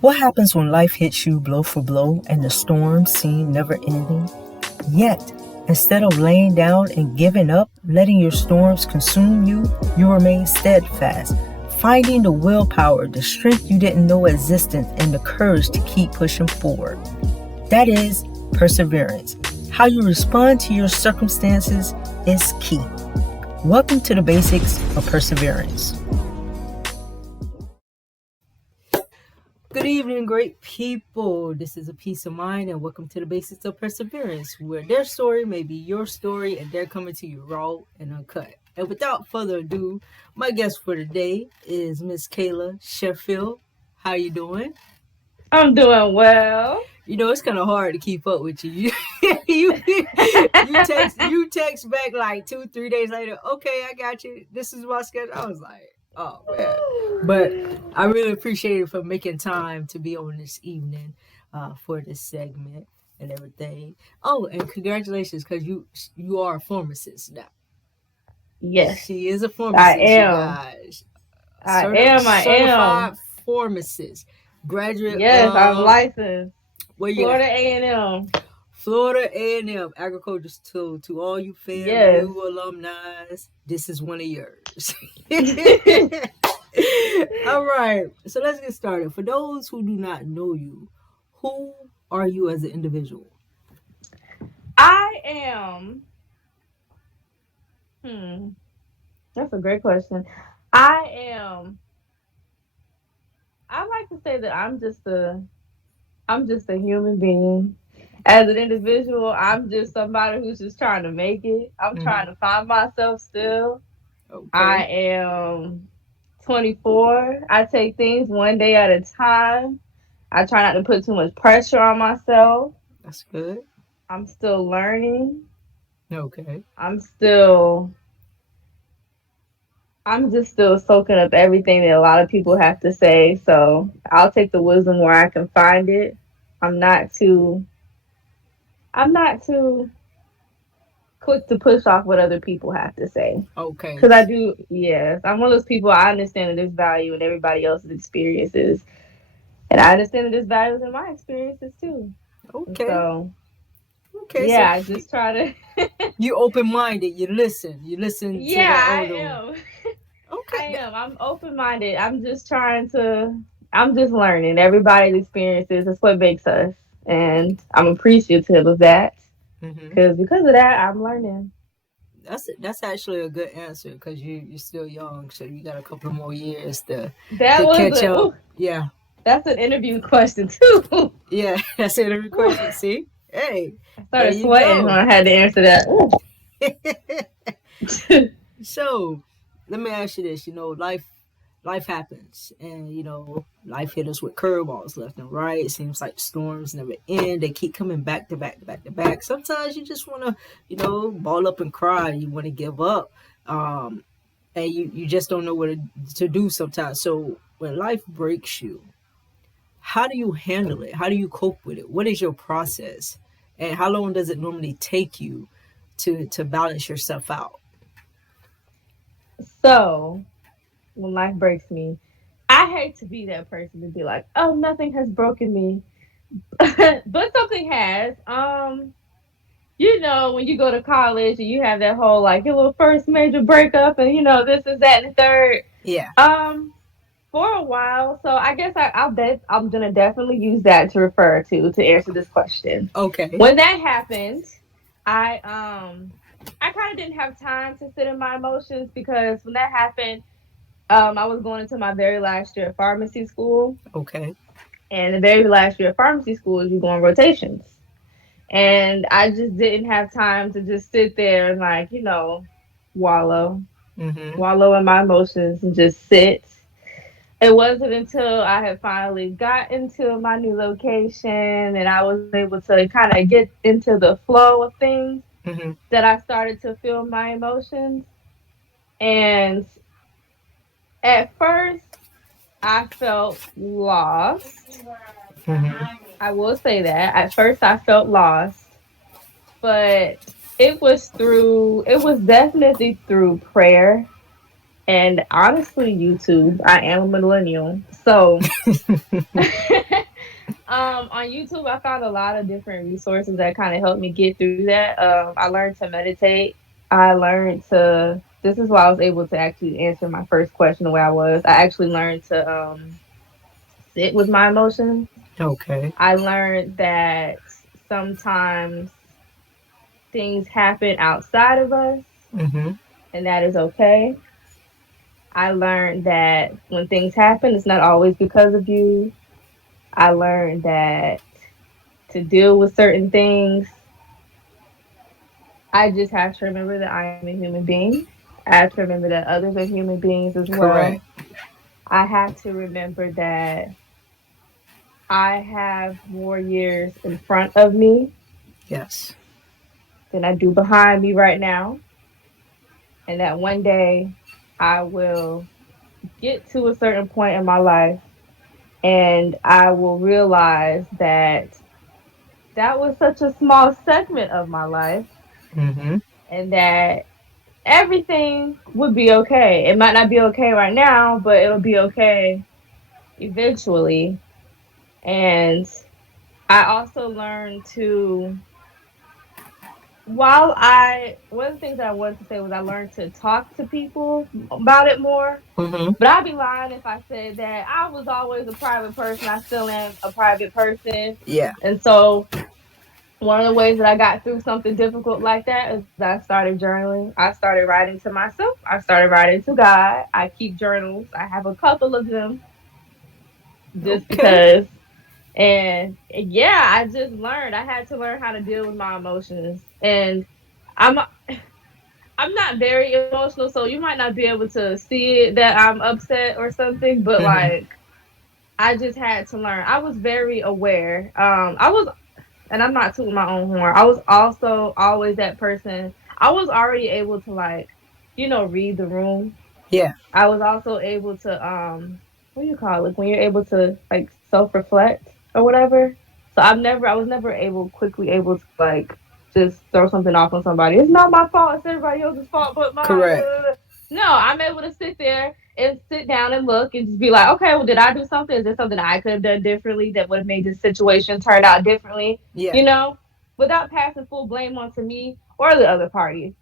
What happens when life hits you blow for blow and the storms seem never ending? Yet, instead of laying down and giving up, letting your storms consume you, you remain steadfast, finding the willpower, the strength you didn't know existed, and the courage to keep pushing forward. That is perseverance. How you respond to your circumstances is key. Welcome to the basics of perseverance. Good evening, great people. This is A Peace of Mind, and welcome to the Basics of Perseverance, where their story may be your story, and they're coming to you raw and uncut. And without further ado, my guest for today is Miss Kayla Sheffield. How you doing? I'm doing well. You know, it's kind of hard to keep up with you. You text back like 2-3 days later. Okay, I got you. This is my schedule. I was like, oh man. But I really appreciate it for making time to be on this evening for this segment and everything. Oh, and congratulations, because you are a pharmacist now. Yes, She is a I pharmacist, you am. guys. I am. Certified pharmacist. Graduate Yes, I'm of licensed. where you Florida at? A&M. Florida A&M Agriculture. To all you Yes. FAMU alumni, this is one of yours. All right, so let's get started. For those who do not know you, who are you as an individual? I am. Hmm. That's a great question. I am. I like to say that I'm just a human being. As an individual, I'm just somebody who's just trying to make it. I'm trying Mm-hmm. to find myself still. I Okay, am 24. I take things one day at a time. I try not to put too much pressure on myself. that's good. I'm still learning. Okay, I'm still I'm just still soaking up everything that a lot of people have to say. So I'll take the wisdom where I can find it. I'm not too I'm not too quick to push off what other people have to say. okay, Cause I do, yes. I'm one of those people. I understand that there's value in everybody else's experiences, and I understand that there's values in my experiences too. And okay, so, okay. So yeah, I just try to. you open minded. You listen to Yeah, the I older one. am. I Okay, am. I'm open minded. I'm just trying to. I'm just learning. Everybody's experiences is what makes us, and I'm appreciative of that. mm-hmm. Because of that, I'm learning. That's actually a good answer because you're still young, so you got a couple more years That to was catch a. up. Ooh, Yeah, that's an interview question too. yeah. That's it. Every Ooh, question. See, hey, I there started you sweating when go. I had to answer that. Ooh. So let me ask you this. Life happens, and life hit us with curveballs left and right. It seems like storms never end. They keep coming back to back to back to back. Sometimes you just want to ball up and cry. You want to give up. And you just don't know what to do sometimes. So when life breaks you, how do you handle it? How do you cope with it? What is your process? And how long does it normally take you to balance yourself out? So when life breaks me, I hate to be that person to be like, "Oh, nothing has broken me," but something has. When you go to college and you have that whole like your little first major breakup, and this is that and the third. Yeah. Um, for a while, so I guess I'm gonna definitely use that to refer to answer this question. Okay. When that happened, I um I kind of didn't have time to sit in my emotions because when that happened, I was going into my very last year of pharmacy school, Okay. and the very last year of pharmacy school is you go on rotations, and I just didn't have time to just sit there and like wallow, Mm-hmm. wallow in my emotions and just sit. It wasn't until I had finally got into my new location and I was able to kind of get into the flow of things Mm-hmm. that I started to feel my emotions. And at first, I felt lost. Mm-hmm. I will say that. At first, I felt lost, but it was definitely through prayer And honestly, YouTube, I am a millennial. So on YouTube, I found a lot of different resources that kind of helped me get through that. I learned to meditate. I learned to, this is why I was able to actually answer my first question the way I was. I actually learned to sit with my emotions. Okay. I learned that sometimes things happen outside of us, Mm-hmm. and that is okay. I learned that when things happen, it's not always because of you. I learned that to deal with certain things, I just have to remember that I am a human being. I have to remember that others are human beings as well. Correct. I have to remember that I have more years in front of me Yes. than I do behind me right now. And that one day I will get to a certain point in my life and I will realize that that was such a small segment of my life Mm-hmm. and that everything would be okay. It might not be okay right now, but it'll be okay eventually. And I also learned to, one of the things that I wanted to say was I learned to talk to people about it more. Mm-hmm. But I'd be lying if I said that I was always a private person. I still am a private person. Yeah. And so one of the ways that I got through something difficult like that is I started journaling. I started writing to myself. I started writing to God. I keep journals. I have a couple of them just Okay. because. And yeah, I just learned. I had to learn how to deal with my emotions. And I'm I'm not very emotional, so you might not be able to see it that I'm upset or something, but Mm-hmm. like I just had to learn. I was very aware. I was, and I'm not tooting my own horn. I was also always that person. I was already able to like, read the room. Yeah. I was also able to what do you call it? When you're able to like self-reflect or whatever. So I was never able quickly able to like just throw something off on somebody. It's not my fault. It's everybody else's fault but mine. Correct. No, I'm able to sit there and sit down and look and just be like, okay, well, did I do something? Is there something I could have done differently that would have made this situation turn out differently? Yeah. You know, without passing full blame onto me or the other party.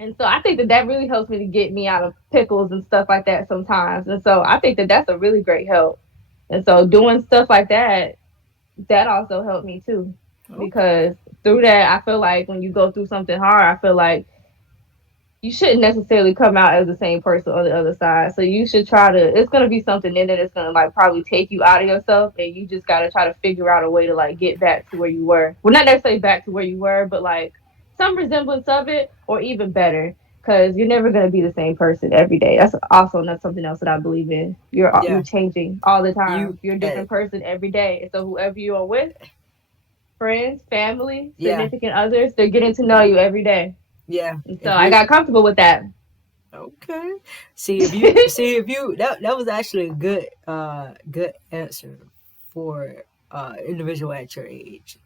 And so I think that that really helps me to get me out of pickles and stuff like that sometimes. And so I think that that's a really great help. And so doing stuff like that, that also helped me too. Okay. Because through that, I feel like when you go through something hard, I feel like you shouldn't necessarily come out as the same person on the other side. So you should try to, it's going to be something in it that's going to like probably take you out of yourself. And you just got to try to figure out a way to like get back to where you were. Well, not necessarily back to where you were, but like some resemblance of it or even better. Because you're never going to be the same person every day. That's also not something else that I believe in. You're Yeah. changing all the You. time. You're a different person every day. And so whoever you are with, friends, family, Yeah. significant others, they're getting to know you every day. Yeah. And so If I you. got comfortable with that. Okay. See if you that was actually a good answer for individual at your age.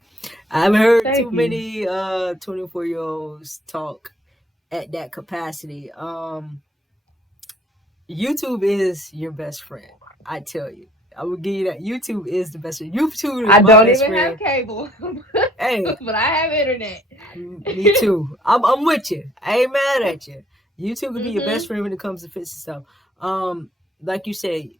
I haven't heard too Thank you. many 24-year-olds talk at that capacity. YouTube is your best friend. I tell you. I will give you that. YouTube is the best friend. YouTube is I my don't best even have friend. cable, Hey, but I have internet. me too. I'm with you. I ain't mad at you. YouTube could be your best Mhm. friend when it comes to fixing stuff. Um, like you say,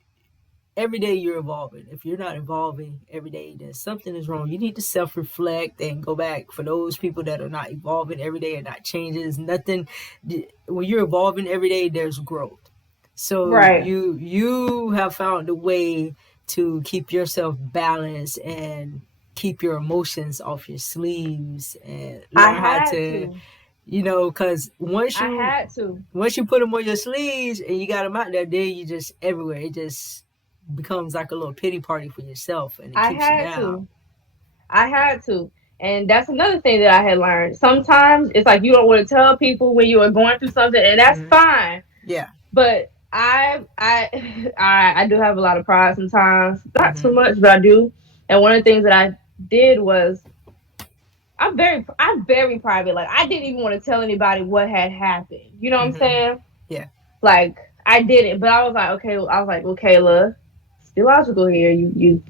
every day you're evolving. If you're not evolving every day, then something is wrong. You need to self reflect and go back. For those people that are not evolving every day and not changing, there's nothing. When you're evolving every day, there's growth. So Right. you have found a way to keep yourself balanced and keep your emotions off your sleeves and I learn how had to, to. because once I you had to. once you put them on your sleeves and you got them out there, then you just everywhere. It just becomes like a little pity party for yourself, and it I keeps you had down. to. I had to. And that's another thing that I had learned. Sometimes it's like you don't want to tell people when you are going through something, and that's Hmm. fine. Yeah. But I do have a lot of pride sometimes. Not too Hmm. much, but I do. And one of the things that I did was I'm very private. Like I didn't even want to tell anybody what had happened. You know what I'm Hmm. saying? Yeah. Like I did it, but I was like, okay. I was like, well, Kayla, it's logical here. You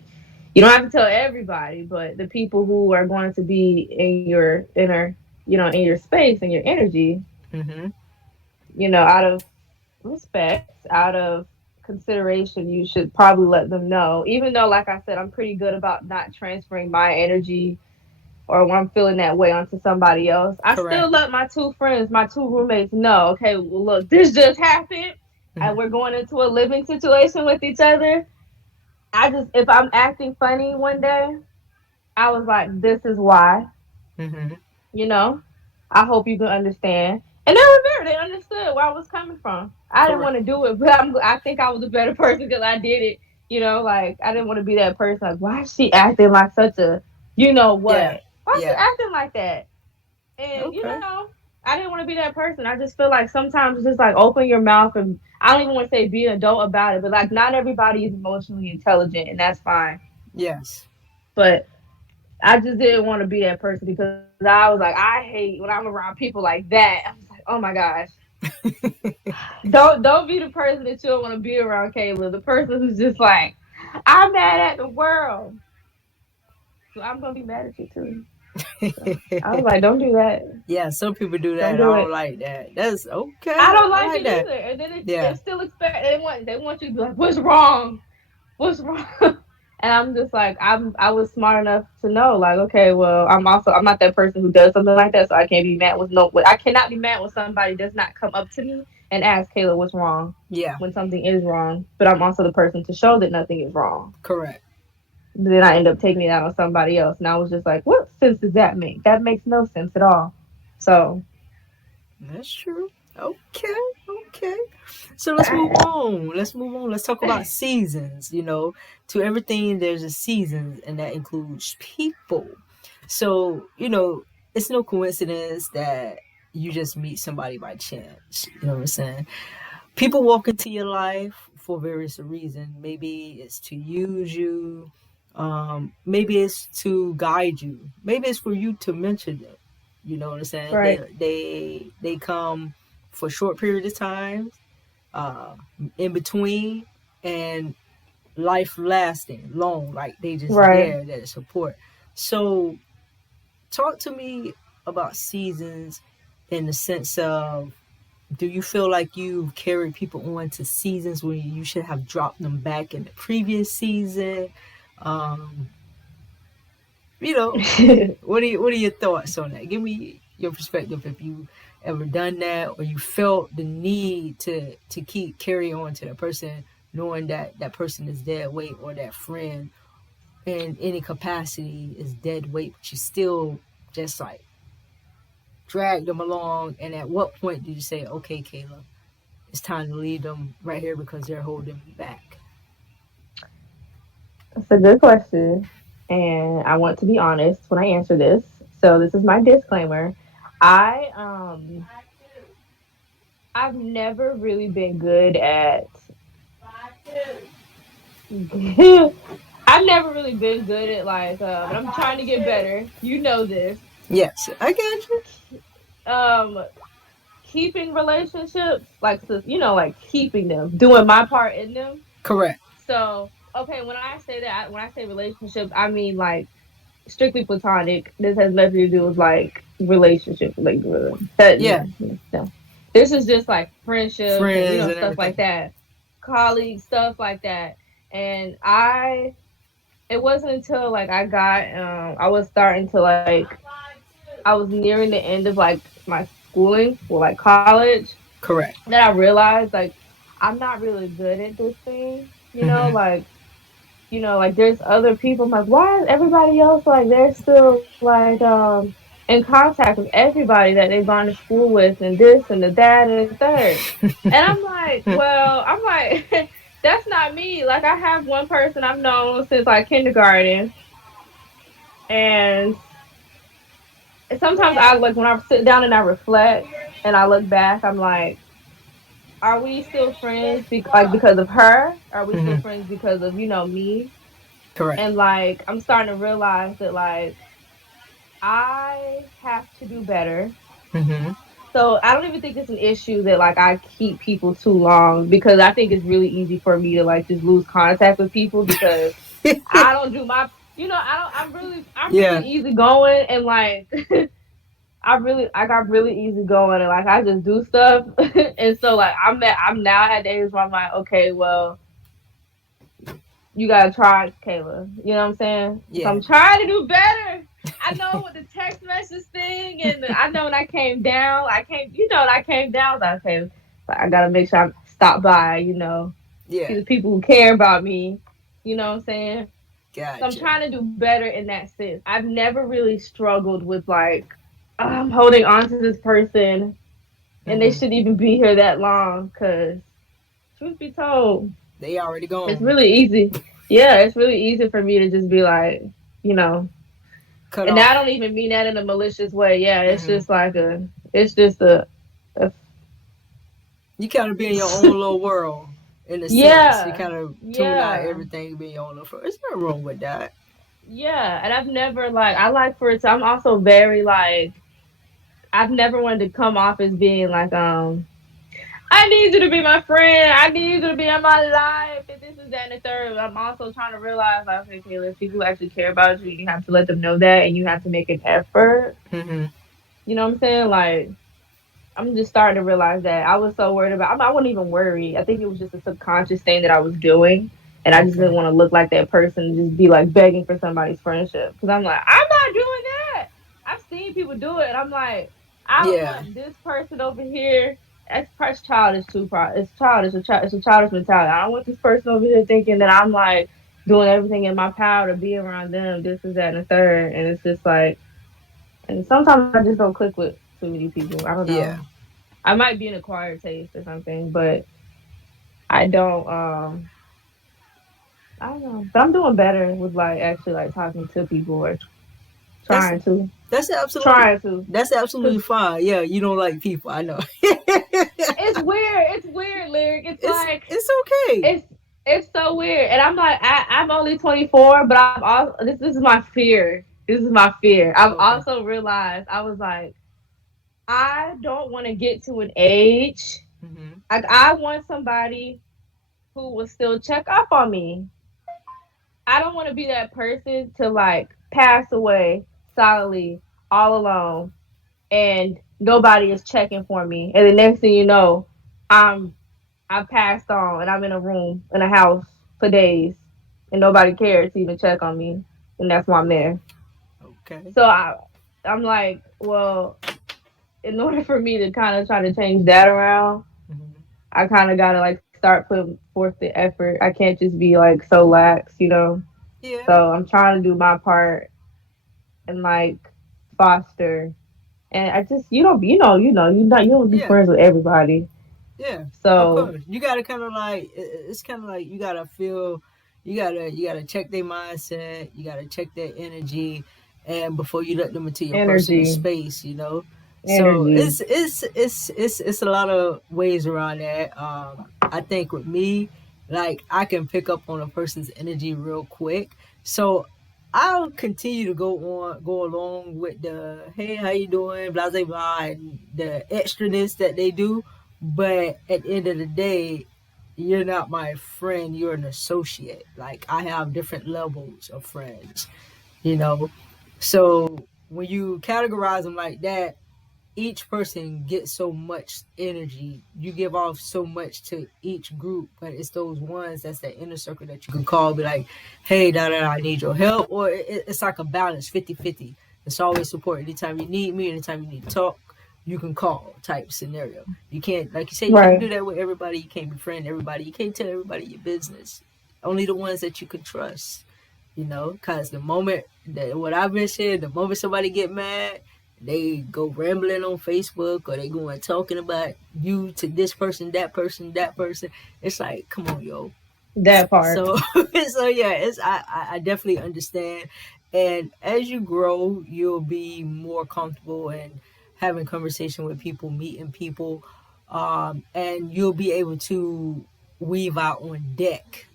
don't have to tell everybody, but the people who are going to be in your inner, in your space and your energy, Mm-hmm. out of respect, out of consideration, you should probably let them know. Even though, like I said, I'm pretty good about not transferring my energy or when I'm feeling that way onto somebody else. I still Correct. let my two friends, my two roommates know, okay, well, look, this just happened and Mm-hmm. we're going into a living situation with each other. If I'm acting funny one day, I was like, this is why, Mm-hmm. you know, I hope you can understand. And they were there. They understood where I was coming from. I didn't want Correct. to do it, but I think I was a better person because I did it. Like I didn't want to be that person. Like, why is she acting like such a, you know Yeah. what? Why is she Yeah. acting like that? And Okay. I didn't want to be that person. I just feel like sometimes it's just like open your mouth and I don't even want to say be an adult about it, but like not everybody is emotionally intelligent and that's fine. Yes. But I just didn't want to be that person because I was like, I hate when I'm around people like that. I was like, oh my gosh. Don't be the person that you don't want to be around, Kayla. The person who's just like, I'm mad at the world. So I'm gonna be mad at you too. So I was like, don't do that. Yeah, some people do Don't that. I do don't it. like that. That's I okay. don't I like like it that. either. And then they Yeah. still expect they want you to be like, what's wrong? What's wrong? And I'm just like, I was smart enough to know, like, okay, well, I'm not that person who does something like that, so I can't be mad with I cannot be mad when somebody does not come up to me and ask Kayla what's wrong Yeah. when something is wrong. But I'm also the person to show that nothing is wrong. Correct. But then I end up taking it out on somebody else, and I was just like, what sense does that make? That makes no sense at all. So That's true. Okay. Okay. So let's move on. Let's move on. Let's talk about seasons. To everything there's a season, and that includes people. So, it's no coincidence that you just meet somebody by chance. You know what I'm saying? People walk into your life for various reasons. Maybe it's to use you. Maybe it's to guide you. Maybe it's for you to mentor them. You know what I'm saying? They right, they they come for a short period of time, uh, in between, and life lasting, long. Like they just right. there, that support. So, talk to me about seasons in the sense of, do you feel like you've carried people on to seasons where you should have dropped them back in the previous season? Um, what are your thoughts on that? Give me your perspective if you ever done that or you felt the need to keep carry on to that person, knowing that that person is dead weight, or that friend in any capacity is dead weight, but you still just like drag them along. And at what point do you say, okay, Kayla, it's time to leave them right here because they're holding me back? That's a good question. And I want to be honest when I answer this. So this is my disclaimer. I I've never really been good at I've never really been good at like but I'm trying to get better. You know this. Yes, I got you. Um keeping relationships like keeping them, doing my part in them. Correct. So, okay, when I say that, when I say relationships, I mean like strictly platonic. This has nothing to do with like relationship, like that. Yeah, No. This is just like friendships and friends and stuff like everything. that, colleagues, stuff like that. And it wasn't until like I was starting to like, I was nearing the end of like my schooling or like college Correct. that I realized like I'm not really good at this thing. Hmm. Like there's other people. I'm like, why is everybody else like they're still like in contact with everybody that they've gone to school with and this and the that and the third. And I'm like, well, I'm like, that's not me. Like I have one person I've known since like kindergarten, and sometimes I like when I sit down and I reflect and I look back, I'm like, are we still friends? Like because of her? Are we still Hmm. friends because of me? Correct. And like I'm starting to realize that like I have to do better. Hmm. So I don't even think it's an issue that like I keep people too long, because I think it's really easy for me to like just lose contact with people because I don't do my, I don't, I'm Yeah. really easy going, and like I got really easy going, and like I just do stuff. And so like I'm now at the age where I'm like, okay, well, you gotta try, Kayla. You know what I'm saying? So Yeah. I'm trying to do better. I know with the text message thing, and I know when I came down, when I came down, I was like, okay, I gotta make sure I stop by, see Yeah. the people who care about me. You know what I'm saying? So I'm Gotcha. trying to do better in that sense. I've never really struggled with like, I'm holding on to this person and they Hmm. shouldn't even be here that long, because truth be told, They already it's gone. really easy. Yeah, it's really easy for me to just be like, you know, Cut and I off. don't even mean that in a malicious way. Yeah, Hmm. it's just a You kind of be in your own little world in a sense. You yeah, kind of tune out yeah, everything, be in your own little world. There's nothing wrong with that. yeah. And I've never like, I like for it to, I'm also very like, I've never wanted to come off as being like, I need you to be my friend. I need you to be in my life. And this is that and the third. I'm also trying to realize, like, okay, Kayla, if people actually care about you, you have to let them know that, and you have to make an effort. Hmm. You know what I'm saying? Like, I'm just starting to realize that I was so worried about. I wasn't even worried. I think it was just a subconscious thing that I was doing, and I just Okay. didn't want to look like that person and just be like begging for somebody's friendship. Because I'm like, I'm not doing that. I've seen people do it, and I'm like, I don't Yeah. want this person over here. That's childish too. It's childish. It's a childish mentality. I don't want this person over here thinking that I'm like doing everything in my power to be around them. This is that and the third, and it's just like, and sometimes I just don't click with too many people. I don't know. Yeah. I might be an acquired taste or something, but I don't. I don't know. But I'm doing better with like actually like talking to people, or That's trying to, that's absolutely trying to, that's absolutely because fine. Yeah, you don't like people. I know. it's weird. It's weird, lyric. It's like it's okay. it's it's so weird, and I'm like I'm only 24, but I'm also this is my fear. This is my fear. I've Okay. also realized I was like I don't want to get to an age Hmm. like I want somebody who will still check up on me. I don't want to be that person to like pass away solidly all alone, and nobody is checking for me. And the next thing you know, I'm I passed on and I'm in a room in a house for days and nobody cares to even check on me. And that's why I'm there. Okay. So I'm like, well, in order for me to kind of try to change that around, Hmm. I kind of gotta like start putting forth the effort. I can't just be like so lax. Yeah. So I'm trying to do my part and like foster. And I just you don't be Yeah. friends with everybody. Yeah, of So course. You gotta kind of like it's kind of like you gotta feel, you gotta check their mindset. You gotta check their energy, and before you let them into your personal energy, space, you know. So energy. it's a lot of ways around that. I think with me, like I can pick up on a person's energy real quick. So I'll continue to go along with the hey, how you doing, blah blah blah, and the extraness that they do, but at the end of the day, you're not my friend, you're an associate. Like I have different levels of friends, you know. So when you categorize them like that, each person gets so much energy. You give off so much to each group, but it's those ones that's that inner circle that you can call, be like, hey, I need your help. Or it's like a balance, 50-50. It's always support. Anytime you need me, anytime you need to talk, you can call type scenario. You can't, like you say, you can't Right. do that with everybody. You can't befriend everybody. You can't tell everybody your business. Only the ones that you can trust, you know, because the moment that what I've been saying, the moment somebody get mad, they go rambling on Facebook or they going talking about you to this person, that person, that person. It's like, come on, yo. That part. So, so yeah, I definitely understand. And as you grow, you'll be more comfortable in having conversation with people, meeting people, and you'll be able to weave out on deck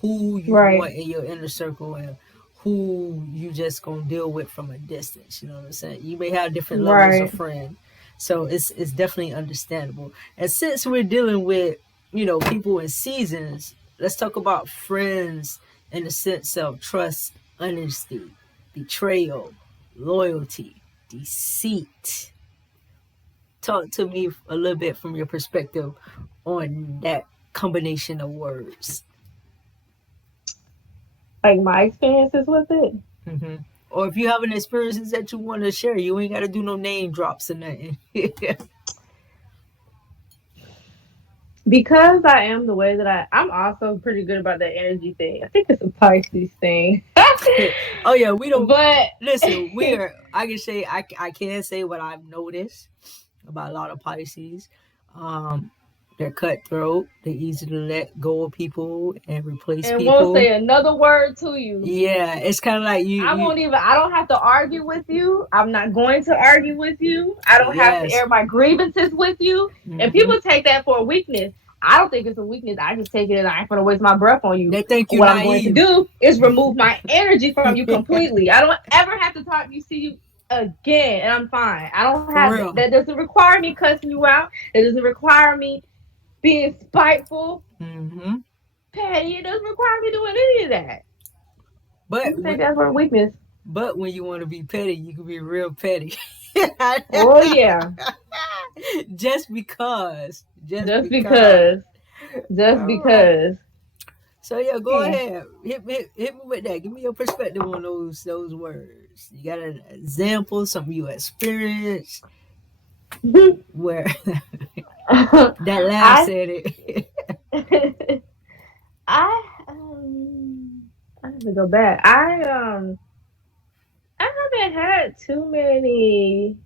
who you Right. want in your inner circle and who you just gonna deal with from a distance. You know what I'm saying? You may have different levels of Right. friend. So it's definitely understandable. And since we're dealing with, people in seasons, let's talk about friends in the sense of trust, honesty, betrayal, loyalty, deceit. Talk to me a little bit from your perspective on that combination of words. Like my experiences with it. hmm Or if you have any experiences that you want to share, you ain't got to do no name drops or nothing. Because I am the way that I'm also pretty good about that energy thing. I think it's a Pisces thing. Oh yeah, we don't But listen. We are. I can say I can say what I've noticed about a lot of Pisces. Um, they're cutthroat. They're easy to let go of people and replace and won't people. say another word to you. Yeah, it's kind of like I you. won't even, I don't have to argue with you. I'm not going to argue with you. I don't have to Yes. air my grievances with you. And hmm people take that for a weakness. I don't think it's a weakness. I just take it as I ain't going to waste my breath on you. They think you What I'm going to naive. do is remove my energy from you completely. I don't ever have to talk to you, see you again, and I'm fine. I don't For have real. that doesn't require me cussing you out. It doesn't require me being spiteful, hmm petty. It doesn't require me doing any of that. But You take that for a weakness. when you want to be petty, you can be real petty. Oh yeah. just because. Just Just because. because. Just All right. because. So yeah, go Yeah. ahead. Hit me with that. Give me your perspective on those words. You got an example, something you experienced where that laugh I said it. I I have to go back. I haven't had too many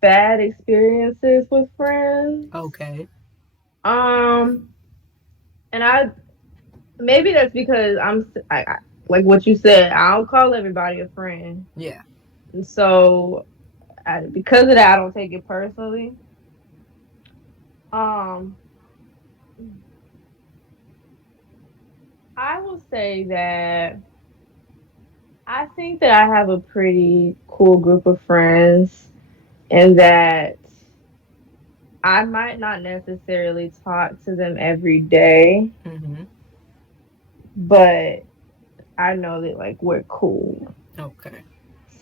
bad experiences with friends. okay. Um and I maybe that's because I like what you said, I don't call everybody a friend. Yeah. And so because of that I don't take it personally. Um I will say that I think that I have a pretty cool group of friends and that I might not necessarily talk to them every day, Mm-hmm. but I know that like we're cool. Okay.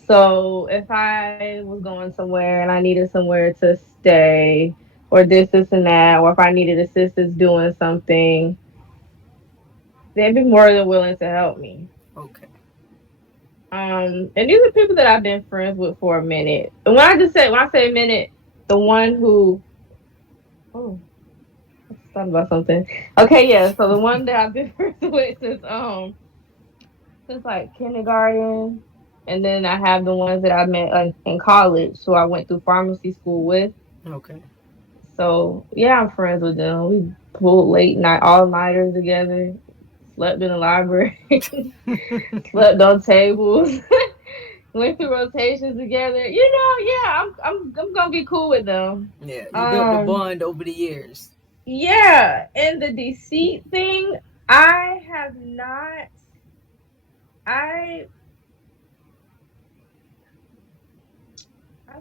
So if I was going somewhere and I needed somewhere to stay or this and that, or if I needed assistance doing something, they'd be more than willing to help me. Okay. And these are people that I've been friends with for a minute. And when I say a minute, the one who oh, I just thought about something. Okay, yeah. So the one that I've been friends with since like kindergarten, and then I have the ones that I met in college, who I went through pharmacy school with. Okay. So yeah, I'm friends with them. We pulled late night all nighters together, slept in the library, slept on tables. Went through rotations together. Yeah, I'm gonna be cool with them. Yeah, you built the Um, bond over the years. yeah, and the deceit thing, I have not. I I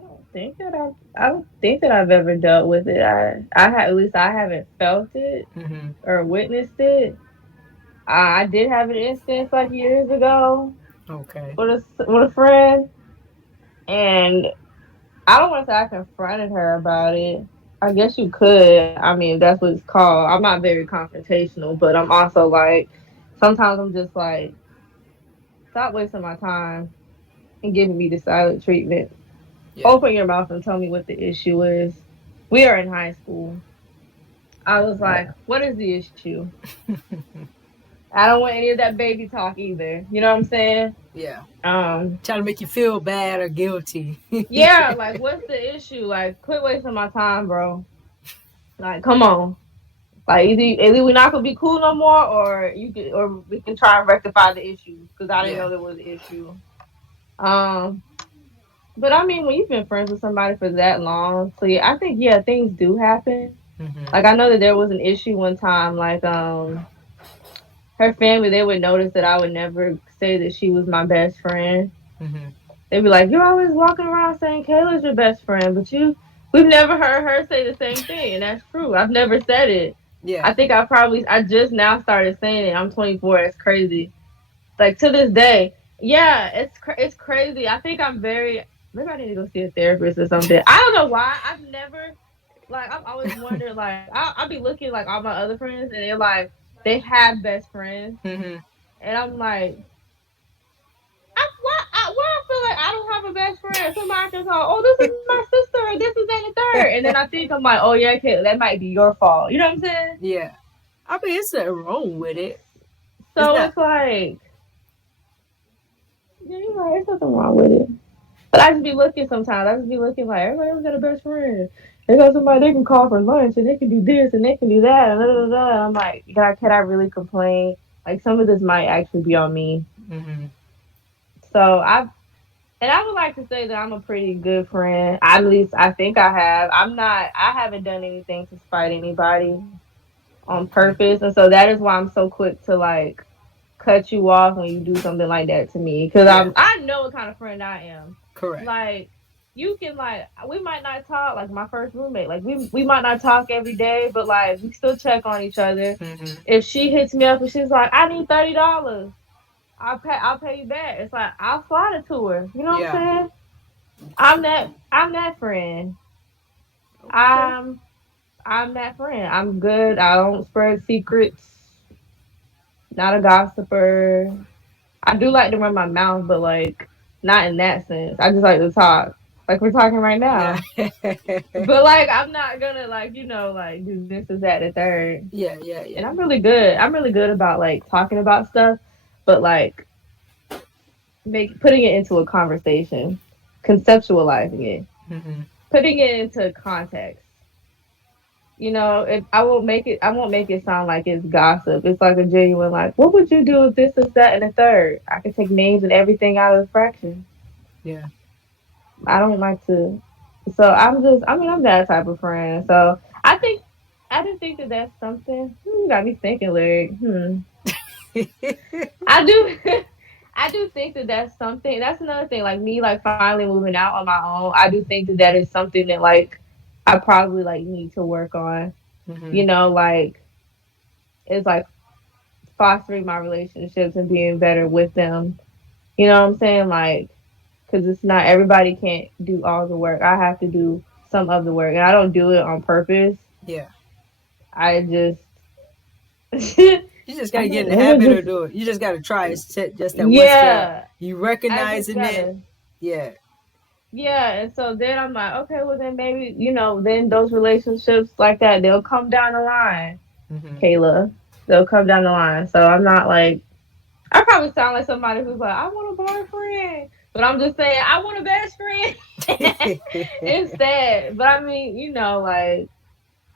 don't think that I've ever dealt with it. At least I haven't felt it Mm-hmm. or witnessed it. I did have an instance like years ago Okay. with a friend, and I don't want to say I confronted her about it. I guess you could. I mean, if that's what it's called. I'm not very confrontational, but I'm also like, sometimes I'm just like, stop wasting my time and giving me the silent treatment. Yeah. Open your mouth and tell me what the issue is. We are in high school. I was like, what is the issue? I don't want any of that baby talk either. You know what I'm saying? Yeah. Um, Trying to make you feel bad or guilty. yeah, like what's the issue? Like, quit wasting my time, bro. Like, come on. Like either we're not gonna be cool no more, or we can try and rectify the issues because I didn't yeah. know there was an issue. Um, but I mean, when you've been friends with somebody for that long, so yeah, I think yeah, things do happen. Mm-hmm. Like I know that there was an issue one time, like her family they would notice that I would never say that she was my best friend. Mm-hmm. They'd be like, "You're always walking around saying Kayla's your best friend, but we've never heard her say the same thing, and that's true. I've never said it. Yeah. I think I just now started saying it. I'm 24. It's crazy. Like to this day, yeah, it's crazy. I think I'm very maybe I need to go see a therapist or something. I don't know why. I've never like I've always wondered like I'll be looking like all my other friends and they're like they have best friends Hmm. and I'm like why I feel like I don't have a best friend. Somebody can call, oh, this is my sister, and this is that and the third. And then I think I'm like, oh yeah, okay, that might be your fault. You know what I'm saying? Yeah. I mean, it's nothing wrong with it. It's So not. it's like, yeah, you're right. There's nothing wrong with it. But I just be looking sometimes. I just be looking like everybody else got a best friend. They got somebody they can call for lunch and they can do this and they can do that and da, da, da. I'm like, God, can I really complain? Like some of this might actually be on me. Hmm. So I would like to say that I'm a pretty good friend. At least I think I have. I haven't done anything to spite anybody on Okay. purpose. And so that is why I'm so quick to like cut you off when you do something like that to me. Cause Yeah. I know what kind of friend I am. Correct. Like you can like we might not talk like my first roommate. Like we might not talk every day, but like we still check on each other. Hmm. If she hits me up and she's like, I need $30, I'll pay you back. It's like I'll fly to her. You know what I'm Yeah. saying? I'm that friend. Okay. I'm I'm that friend. I'm good. I don't spread secrets. Not a gossiper. I do like to run my mouth, but like not in that sense. I just like to talk. Like we're talking right Yeah. now. But like I'm not gonna like, like do this is that the third. Yeah. Yeah. And Yeah. I'm really good. I'm really good about like talking about stuff, but like make putting it into a conversation, conceptualizing it, Hmm. putting it into context. If I won't make it sound like it's gossip. It's like a genuine like, what would you do if this is that and the third? I could take names and everything out of the fraction. Yeah. I don't like to. So I'm that type of friend. So I didn't think that that's something. You got me thinking, Larry. I do, I do think that that's something. That's another thing. Like me, like finally moving out on my own. I do think that that is something that like I probably like need to work on. Hmm. Like it's like fostering my relationships and being better with them. You know what I'm saying? Like, because it's not everybody can't do all the work. I have to do some of the work, and I don't do it on purpose. Yeah. I just, You just I gotta get don't in the maybe I habit of just, doing it. You just gotta try it. Set just that one step. yeah, You I just recognizing it. gotta, Yeah. yeah. And so then I'm like, okay, well then maybe then those relationships like that they'll come down the line, Hmm. Kayla. They'll come down the line. So I'm not like I probably sound like somebody who's like, I want a boyfriend. But I'm just saying, I want a best friend instead. But I mean, like,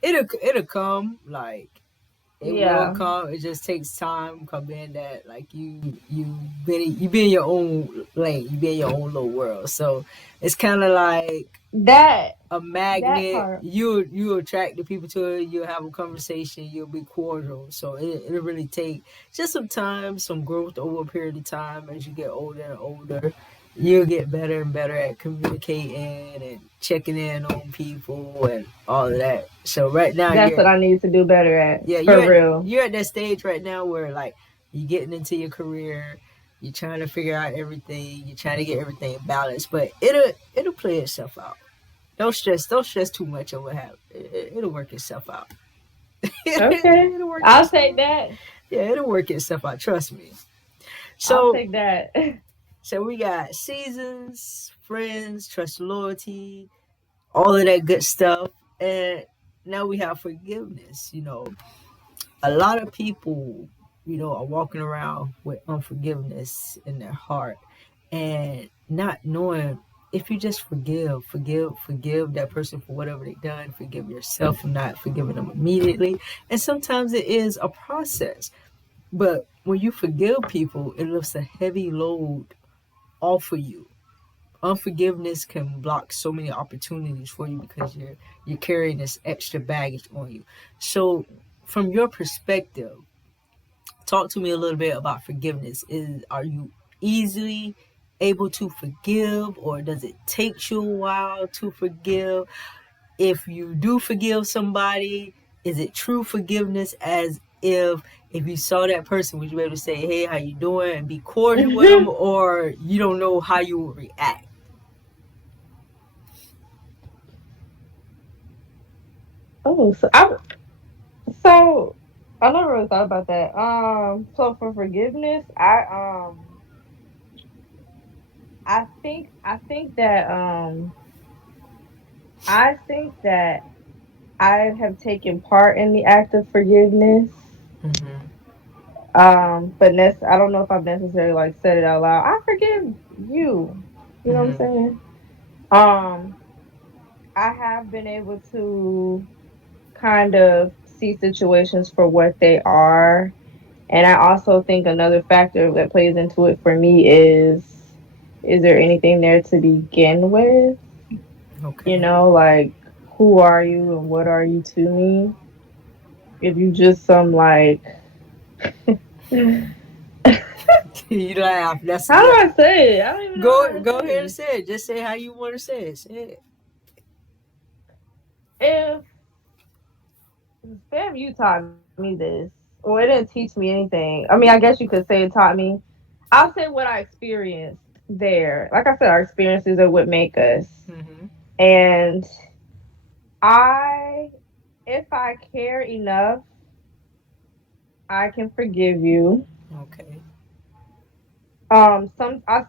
It'll come. Like it will yeah, come. It just takes time. Come in that like you been in your own lane. You been in your own little world. So it's kind of like that a that magnet. part. You attract the people to it. You'll have a conversation. You'll be cordial. So it'll really take just some time, some growth over a period of time as you get older and older. You'll get better and better at communicating and checking in on people and all of that. So right now That's what I need to do better at, yeah, for real. you're at that stage right now where like you're getting into your career, you're trying to figure out everything, you're trying to get everything balanced, but it'll play itself out. Don't stress too much over how it'll work itself out. Okay, It'll work I'll itself take out. that. Yeah, it'll work itself out. Trust me. I'll So take that. so we got seasons, friends, trust, loyalty, all of that good stuff, and now we have forgiveness. A lot of people, are walking around with unforgiveness in their heart and not knowing if you just forgive that person for whatever they've done, forgive yourself for not forgiving them immediately. And sometimes it is a process. But when you forgive people, it lifts a heavy load off of you. Unforgiveness can block so many opportunities for you because you're carrying this extra baggage on you. So from your perspective, talk to me a little bit about forgiveness. Are you easily able to forgive, or does it take you a while to forgive? if you do forgive somebody, is it true forgiveness? As if you saw that person, would you be able to say, "Hey, how you doing?" and be cordial with them, or you don't know how you would react? Oh, so I never really thought about that. So for forgiveness, I think that I have taken part in the act of forgiveness. Mm-hmm. But I don't know if I've necessarily like said it out loud. I forgive you. You know what I'm Mm-hmm. saying? Um, I have been able to kind of see situations for what they are. And I also think another factor that plays into it for me is there anything there to begin with? You Okay. know, like who are you and what are you to me? If you just some like You laugh. That's how do that. I say it? I don't even know how to Go say ahead and this. say it. Just say how you want to say it. Say it. If Fam, you taught me this. Well, it didn't teach me anything. I mean, I guess you could say it taught me. I'll say what I experienced there. Like I said, our experiences are what make us. Mm-hmm. And I, if I care enough, I can forgive you. Okay.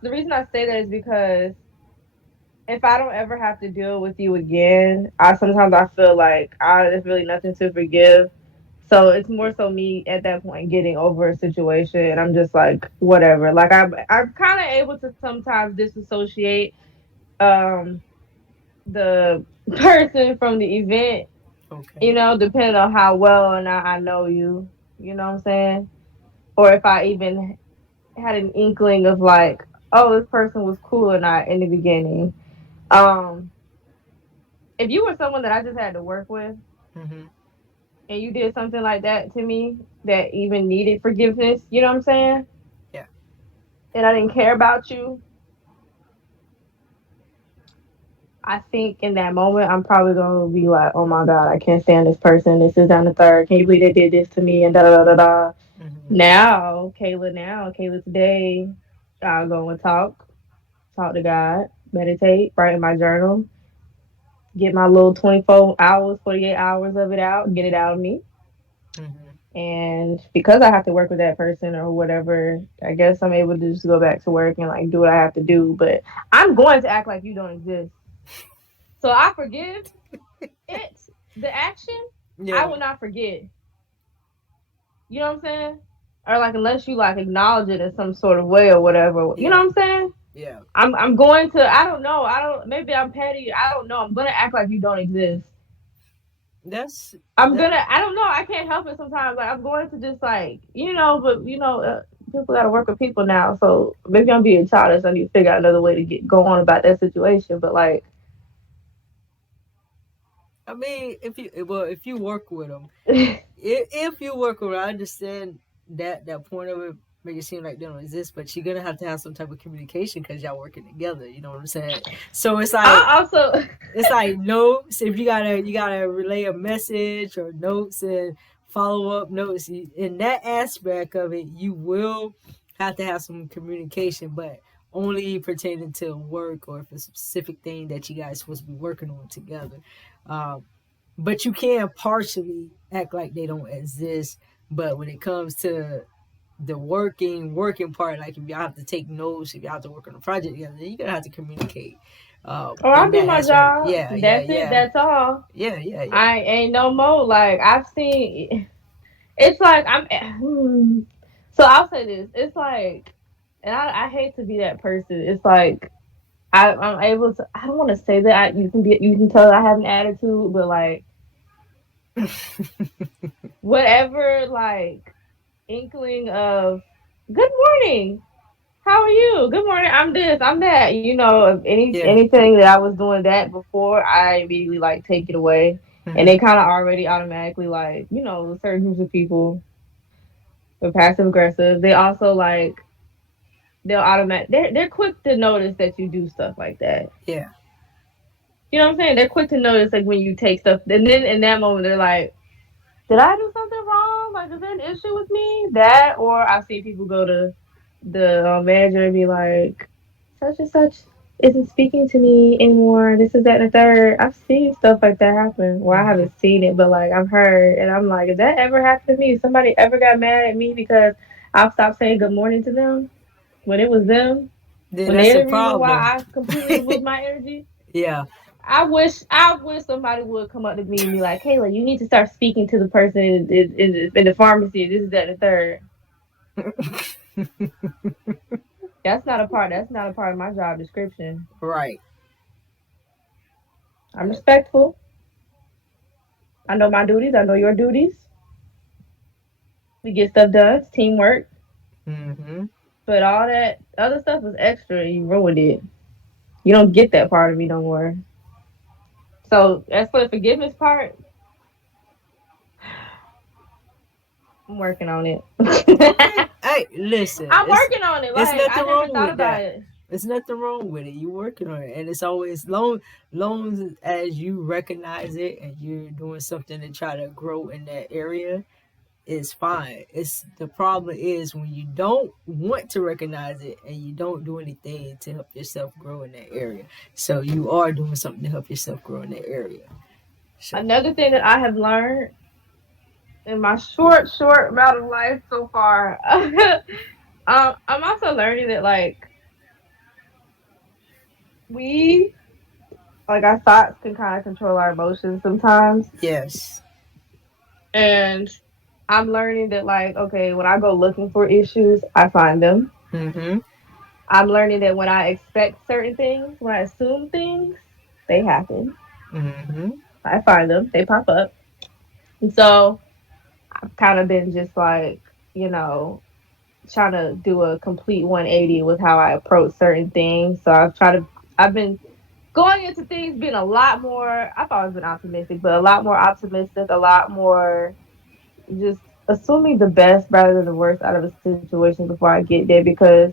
The reason I say that is because if I don't ever have to deal with you again, I feel like there's really nothing to forgive. So it's more so me at that point getting over a situation, and I'm just like whatever. Like I'm kind of able to sometimes disassociate um the person from the event, Okay. depending on how well or not I know you. You know what I'm saying? Or if I even had an inkling of like, oh, this person was cool or not in the beginning. Um, if you were someone that I just had to work with Mm-hmm. and you did something like that to me that even needed forgiveness, you know what I'm saying? Yeah. And I didn't care about you, I think in that moment I'm probably gonna be like, oh my god, I can't stand this person. This is on the third. Can you believe they did this to me? And da da da da. Mm-hmm. Kayla today, I'll go and talk to God, meditate, write in my journal, get my little 24 hours, 48 hours of it out, get it out of me. Mm-hmm. And because I have to work with that person or whatever, I guess I'm able to just go back to work and like do what I have to do. But I'm going to act like you don't exist. So I forgive it, the action, I Yeah. will not forget. You know what I'm saying? Or like unless you like acknowledge it in some sort of way or whatever. You know Yeah. what I'm saying? Yeah. I'm going to I don't know. I don't maybe I'm petty. I don't know. I'm gonna act like you don't exist. That's I'm that. gonna I don't know. I can't help it sometimes. Like I'm going to just like but people gotta work with people now. So maybe I'm being childish. I need to figure out another way to get go on about that situation. But like I mean, if you work with them, if you work with them, I understand that point of it. Make it seem like they don't exist, but you're gonna have to have some type of communication because y'all working together. You know what I'm saying? So I also it's like notes. If you gotta relay a message or notes and follow up notes in that aspect of it, you will have to have some communication, but only pertaining to work or if it's a specific thing that you guys supposed to be working on together. Um, but you can partially act like they don't exist. But when it comes to the working part, like if y'all have to take notes, if y'all have to work on a project together, then you're gonna have to communicate I in do that my aspect. job. Yeah, yeah, That's it. yeah, That's all. yeah, yeah, yeah, I ain't no more. Like I've seen. It's like So I'll say this. It's like, and I hate to be that person. It's like I'm able to. I don't want to say that you can tell I have an attitude, but like whatever like inkling of good morning. How are you? Good morning. I'm this. I'm that. If yeah. anything that I was doing that before, I immediately like take it away, and Mm-hmm. they kind of already automatically like certain groups of people, the passive aggressive. They also like they'll automatic. They're quick to notice that you do stuff like that. Yeah. You know what I'm saying? They're quick to notice like when you take stuff, and then in that moment they're like, "Did I do something wrong? Like, is there an issue with me?" That, or I see people go to the manager and be like, "Such and such isn't speaking to me anymore. This is that and the third." I've seen stuff like that happen. Well, I Hmm. haven't seen it, but like I've heard, and I'm like, "If that ever happened to me, if somebody ever got mad at me because I stopped saying good morning to them when it was them, Then when that's they're a the reason why problem. I completely removed my energy." Yeah. I wish somebody would come up to me and be like, "Kayla, you need to start speaking to the person in the pharmacy. This is that and the third." That's not a part. That's not a part of my job description. Right. I'm respectful. I know my duties. I know your duties. We get stuff done. It's teamwork. Mm-hmm. But all that other stuff was extra, and you ruined it. You don't get that part of me no more. So as for the forgiveness part, I'm working on it. Okay. Hey, listen, I'm working on it. it's Like I nothing never wrong thought with about that. it. It's nothing wrong with it. You're working on it, and it's always long as you recognize it and you're doing something to try to grow in that area. It's fine. It's the problem is when you don't want to recognize it and you don't do anything to help yourself grow in that area. So you are doing something to help yourself grow in that area. So Another thing that I have learned in my short amount of life so far, I'm also learning that like we like our thoughts can kind of control our emotions sometimes, yes. and I'm learning that like okay, when I go looking for issues, I find them. Mm-hmm. I'm learning that when I expect certain things, when I assume things, they happen. Mm-hmm. I find them, they pop up, and so I've kind of been just like trying to do a complete 180 with how I approach certain things. So I've been going into things being a lot more, I've always been optimistic, but a lot more optimistic, a lot more just assuming the best rather than the worst out of a situation before I get there because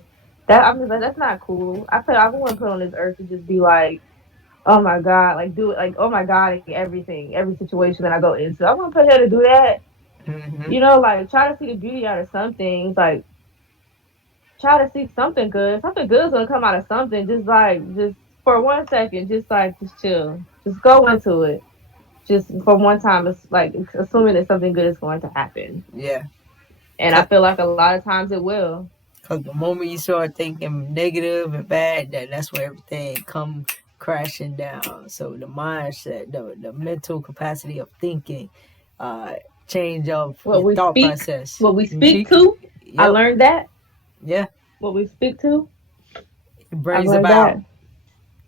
I'm just like, that's not cool. I want to put on this earth to just be like, oh my God, like do it like, oh my God, in everything, every situation that I go into. I want to put her to do that. Mm-hmm. Like try to see the beauty out of some things. Like try to see something good. Something good is gonna come out of something. Just for 1 second, just chill. Just go into it. Just for one time, it's like assuming that something good is going to happen. Yeah. And I feel like a lot of times it will. Because the moment you start thinking negative and bad, that's where everything come crashing down. So the mindset, the mental capacity of thinking, uh, change of What your we thought speak, process. what we speak Music, to, I yep, learned that. yeah, What we speak to, it I've brings learned about. that.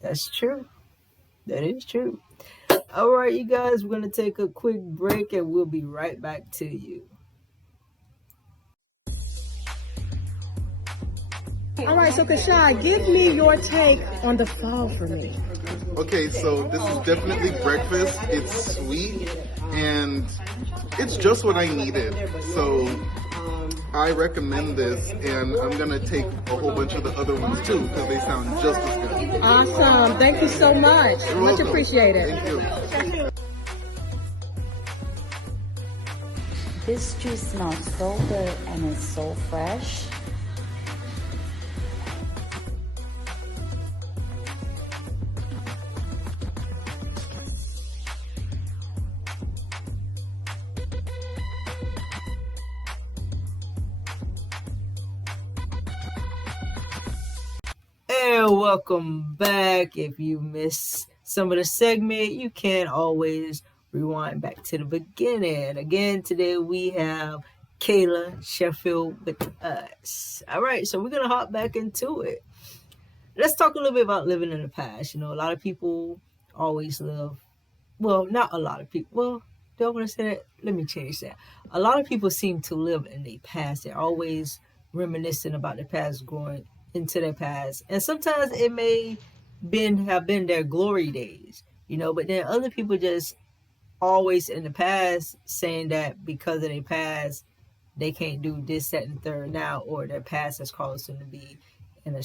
That's true. That is true. All right, you guys, we're gonna take a quick break and we'll be right back to you. All right, so Kashai, give me your take on the fall for me. Okay, so this is definitely breakfast. It's sweet and it's just what I needed. So I recommend this, and I'm gonna take a whole bunch of the other ones too because they sound just as good. Awesome. Thank you so much. You're Much welcome. appreciated. Thank you. This juice smells so good and it's so fresh. And welcome back. If you missed some of the segment, you can always rewind back to the beginning. Again, today we have Kayla Sheffield with us. All right, so we're gonna hop back into it. Let's talk a little bit about living in the past. A lot of people always live. Well, not a lot of people. Well, do I want to say that? Let me change that. A lot of people seem to live in the past. They're always reminiscing about the past, going into their past, and sometimes it may have been their glory days, But then other people just always in the past saying that because of their past, they can't do this, that, and the third now, or their past has caused them to be in a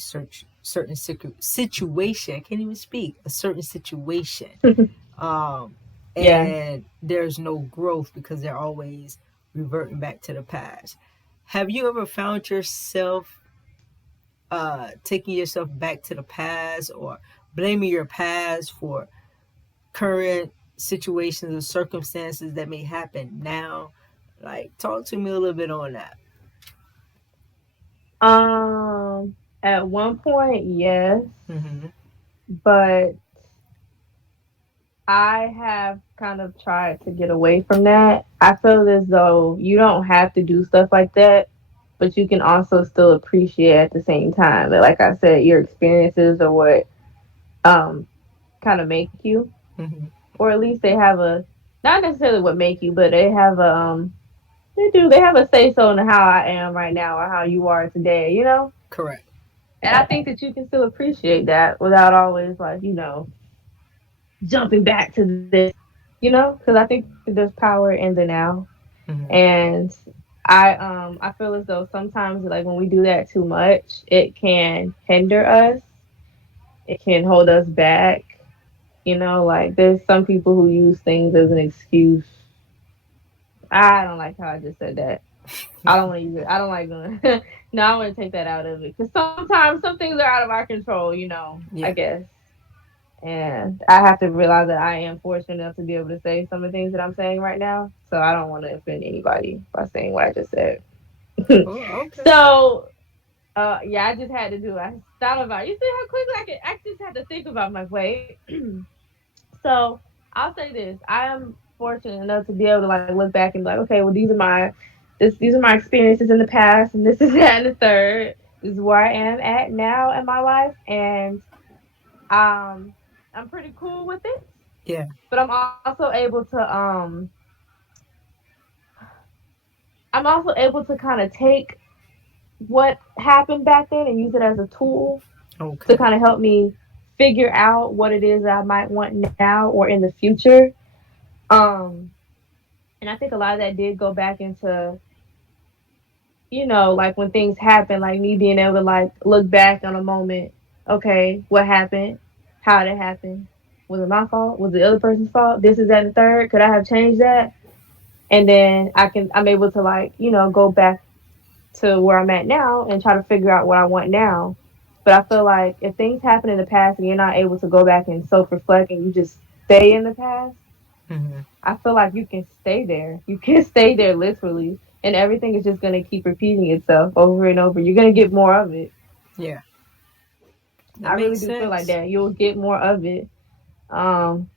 certain situation. I can't even speak. A certain situation, um, Yeah. and there's no growth because they're always reverting back to the past. Have you ever found yourself taking yourself back to the past or blaming your past for current situations or circumstances that may happen now? Like, talk to me a little bit on that. At one point, yes, Hmm. but I have kind of tried to get away from that. I feel as though you don't have to do stuff like that, but you can also still appreciate at the same time. But like I said, your experiences are what um kind of make you, Hmm. or at least they have a not necessarily what make you, but they have a they have a say so in how I am right now or how you are today, you know? Correct. And I think that you can still appreciate that without always like, jumping back to this, because I think that there's power in the now. Hmm. And I feel as though sometimes like when we do that too much, it can hinder us. It can hold us back. Like there's some people who use things as an excuse. I don't like how I just said that. I don't want to use it. I don't like doing No, I want to take that out of it. Because sometimes some things are out of our control, I Yeah. guess. And I have to realize that I am fortunate enough to be able to say some of the things that I'm saying right now. So I don't want to offend anybody by saying what I just said. Oh, okay. So, yeah, I just had to do it. I thought about it. You see how quickly I just had to think about my wait. So I'll say this. I am fortunate enough to be able to like look back and be like, okay, well these are my experiences in the past and this is that and the third. This is where I am at now in my life and um I'm pretty cool with it. Yeah. But I'm also able to kind of take what happened back then and use it as a tool to Okay. kind of help me figure out what it is that I might want now or in the future. Um, and I think a lot of that did go back into, like when things happen, like me being able to like look back on a moment. Okay, what happened? How did it happen? Was it my fault? Was it the other person's fault? This is that and the third. Could I have changed that? And then I'm able to like, go back to where I'm at now and try to figure out what I want now. But I feel like if things happen in the past and you're not able to go back and self reflect and you just stay in the past, Hmm. I feel like you can stay there. You can stay there literally. And everything is just going to keep repeating itself over and over. You're going to get more of it. Yeah. That I really makes do feel like sense. that. You'll get more of it. Um,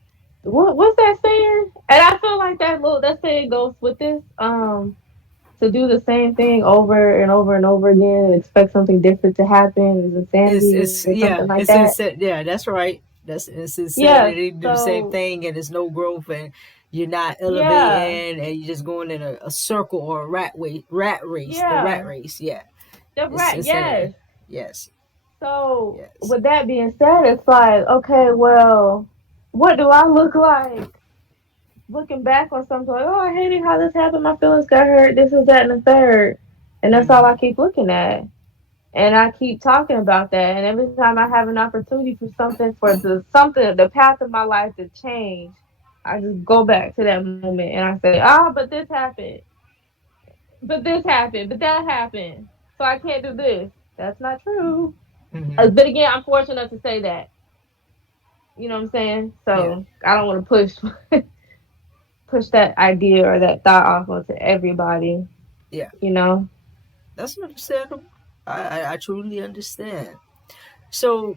what's that saying? And I feel like that saying goes with this. To do the same thing over and over and over again and expect something different to happen is insanity or It's something like yeah, that. it's insane. Yeah, that's right. It's Yeah. insanity. They do the same So thing, and there's no growth, and you're not yeah, elevating, and you're just going in a circle or a rat race. The rat yeah, race. Yeah, the it's right. insanity. Yes. Yes, So yes. with that being said, it's like okay, well, what do I look like looking back on something like oh I hated how this happened, my feelings got hurt, this is that and the third, and that's all Hmm. I keep looking at. And I keep talking about that. And every time I have an opportunity for the path of my life to change, I just go back to that moment and I say, but this happened, but that happened, so I can't do this. That's not true. Hmm. But again, I'm fortunate enough to say that. You know what I'm saying? Yeah, So I don't want to push that idea or that thought off onto everybody. yeah. You know? That's understandable. I truly understand. So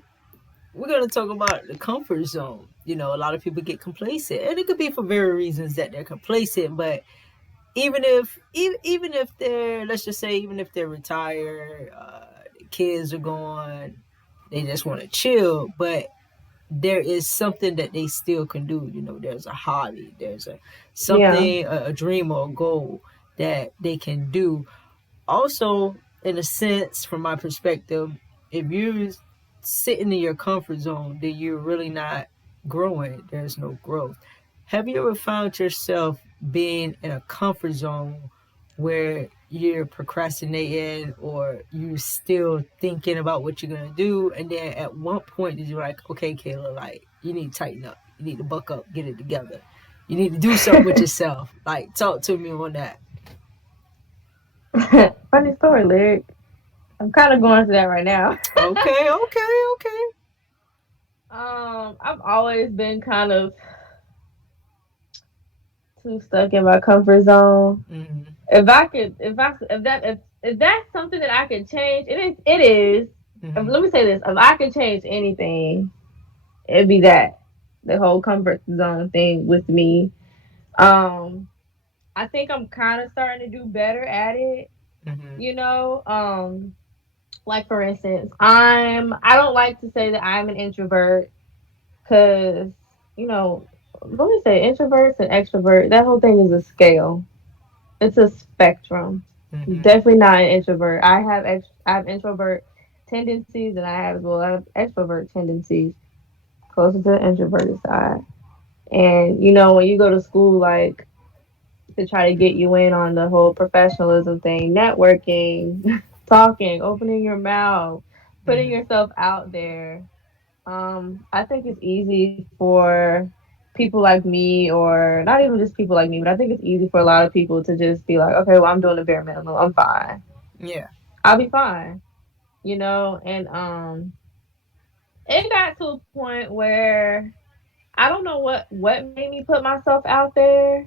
we're gonna talk about the comfort zone. A lot of people get complacent, and it could be for very reasons that they're complacent. But even if they're, let's just say, even if they're retired, the kids are gone, they just want to chill. But there is something that they still can do. There's a hobby, there's a Yeah. something, a dream or a goal that they can do. Also, in a sense, from my perspective, if you're sitting in your comfort zone, then you're really not growing. There's no growth. Have you ever found yourself being in a comfort zone where you're procrastinating or you still thinking about what you're gonna do, and then at one point did you like, okay, Kayla, like you need to tighten up, you need to buck up, get it together, you need to do something with yourself. Like, talk to me on that. Funny story, Lyric. I'm kind of going through that right now. Okay, okay, okay. I've always been kind of too stuck in my comfort zone. Mm-hmm. If that's something that I could change, it is. Mm-hmm. Let me say this: if I could change anything, it'd be that the whole comfort zone thing with me. Um, I think I'm kind of starting to do better at it. Mm-hmm. You know, like for instance, I don't like to say that I'm an introvert because you know, let me say introverts and extroverts. That whole thing is a scale. It's a spectrum. Mm-hmm. Definitely not an introvert. I have introvert tendencies, and I have extrovert tendencies, closer to the introverted side. And you know, when you go to school, like to try to get you in on the whole professionalism thing, networking, talking, opening your mouth, putting Mm-hmm. yourself out there. I think it's easy for people like me, or not even just people like me, but I think it's easy for a lot of people to just be like, okay, well, I'm doing the bare minimum. I'm fine. Yeah. I'll be fine, you know? And it got to a point where I don't know what made me put myself out there.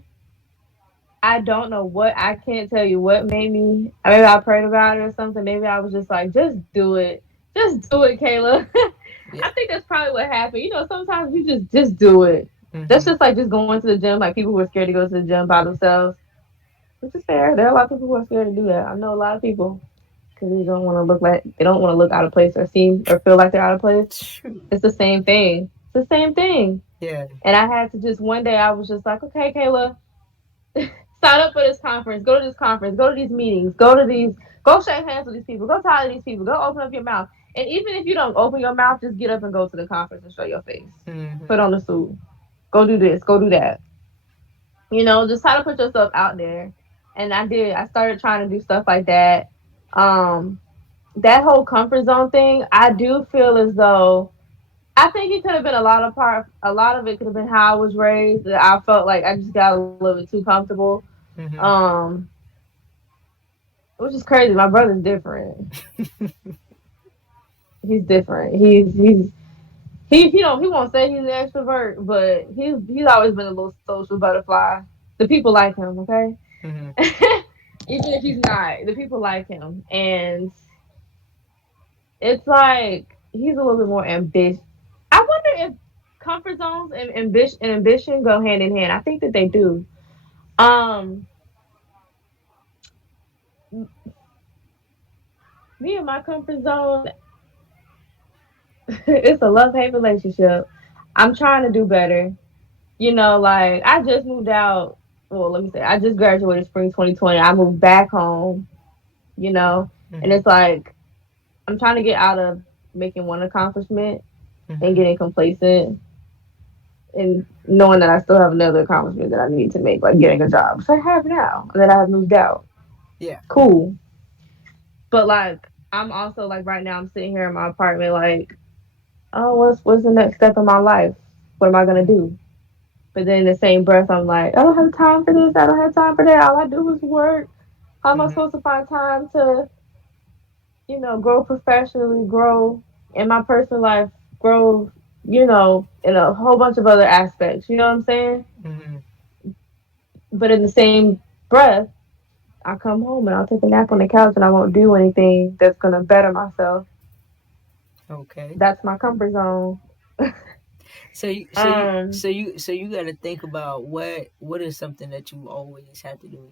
I don't know what, I can't tell you what made me. Maybe I prayed about it or something. Maybe I was just like, just do it. Just do it, Kayla. Yeah. I think that's probably what happened. You know, sometimes you just do it. That's Mm-hmm. just like just going to the gym. Like people who are scared to go to the gym by themselves, which is fair. There are a lot of people who are scared to do that. I know a lot of people because they don't want to look out of place or seem or feel like they're out of place. Shoot. It's the same thing. It's the same thing. Yeah. And I had to just one day I was just like, okay, Kayla, sign up for this conference, go to this conference, go to these meetings, go shake hands with these people, go talk to these people, go open up your mouth. And even if you don't open your mouth, just get up and go to the conference and show your face. Put Mm-hmm. on the suit. Go do this, go do that. You know, just try to put yourself out there. And I did. I started trying to do stuff like that. Um, that whole comfort zone thing, I do feel as though I think it could have been a lot of it could have been how I was raised. That I felt like I just got a little bit too comfortable. Mm-hmm. Um, which is crazy. My brother's different. He's different. He won't say he's an extrovert, but he's always been a little social butterfly. The people like him, okay? Mm-hmm. Even if he's not, the people like him, and it's like he's a little bit more ambitious. I wonder if comfort zones and ambition go hand in hand. I think that they do. Um, Me and my comfort zone, it's a love hate relationship. I'm trying to do better. You know, like I just moved out. Well, let me say, I just graduated spring 2020. I moved back home. You know, and Mm-hmm. it's like I'm trying to get out of making one accomplishment and Mm-hmm. getting complacent and knowing that I still have another accomplishment that I need to make, like getting a job. So I have now that I have moved out. Yeah. Cool. But like I'm also like right now I'm sitting here in my apartment like, oh, what's the next step in my life? What am I gonna Mm-hmm. do? But then in the same breath I'm like, I don't have time for this, I don't have time for that. All I do is work. How am I Mm-hmm. supposed to find time to, grow professionally, grow in my personal life, grow, in a whole bunch of other aspects. You know what I'm saying? Mm-hmm. But in the same breath, I come home and I'll take a nap on the couch and I won't do anything that's gonna better myself. Okay. That's my comfort zone. So you so you Um, so you so you gotta think about what is something that you always have to do.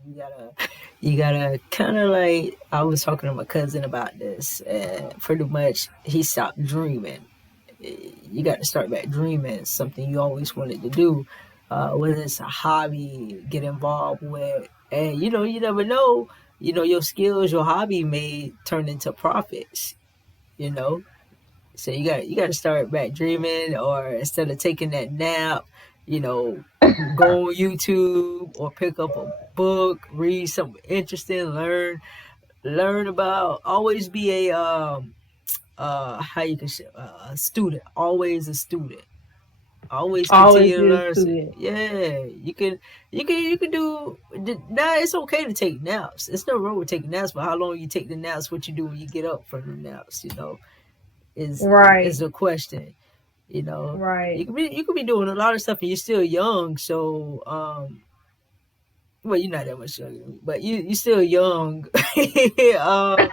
You gotta kind of like, I was talking to my cousin about this, and pretty much he stopped dreaming. You got to start back dreaming something you always wanted to do, whether it's a hobby, get involved with, and you never know. Your skills, your hobby may turn into profits. You know, so you got to start back dreaming, or instead of taking that nap, You know, go on YouTube or pick up a book, read something interesting, learn about. Always be a how you can say, a student. Always a student. Always Always continue to be a learn. student. Yeah, you can do. Now it's okay to take naps. It's no wrong with taking naps, but how long you take the naps? What you do when you get up from the naps? Is Right. a question. You Right. could be doing a lot of stuff, and you're still young. So, well, you're not that much younger than me, but you're still young. um,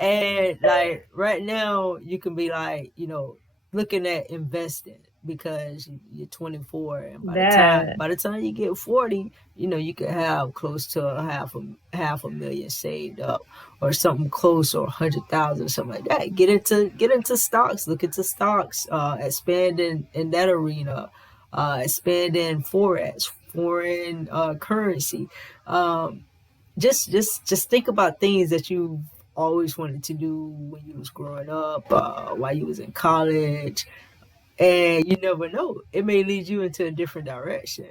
and like right now, you can be like, looking at investing because you're 24, and by the time That. by the time you get 40, you could have close to a half a million saved up, or something close, or 100,000 or something like that. Get into stocks, look into stocks, expand in that arena, expand in forex, foreign currency. Um, just think about things that you always wanted to do when you was growing up, while you was in college, and you never know, it may lead you into a different direction.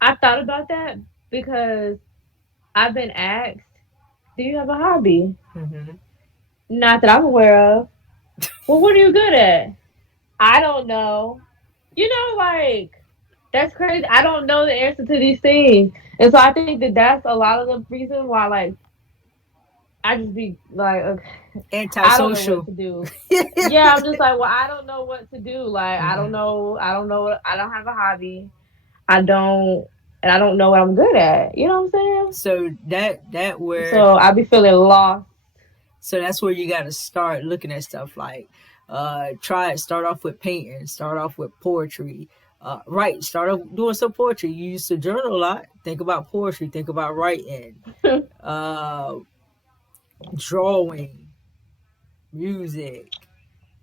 I thought about that because I've been asked, "Do you have a hobby?" Hmm. Not that I'm aware of. Well, what are you good at? I don't know. Like that's crazy. I don't know the answer to these things, and so I think that that's a lot of the reason why, like, I just be like, okay, I don't know what Antisocial. to do. Yeah, I'm just like, well, I don't know what to do. Like, I don't Hmm. know. I don't know. I don't have a hobby. I don't, and I don't know what I'm good at. You know what I'm saying? So that where So I be feeling lost. so that's where you got to start looking at stuff like, start off with painting, start off with poetry, start off doing some poetry. You used to journal a lot, think about poetry, think about writing, uh drawing, music.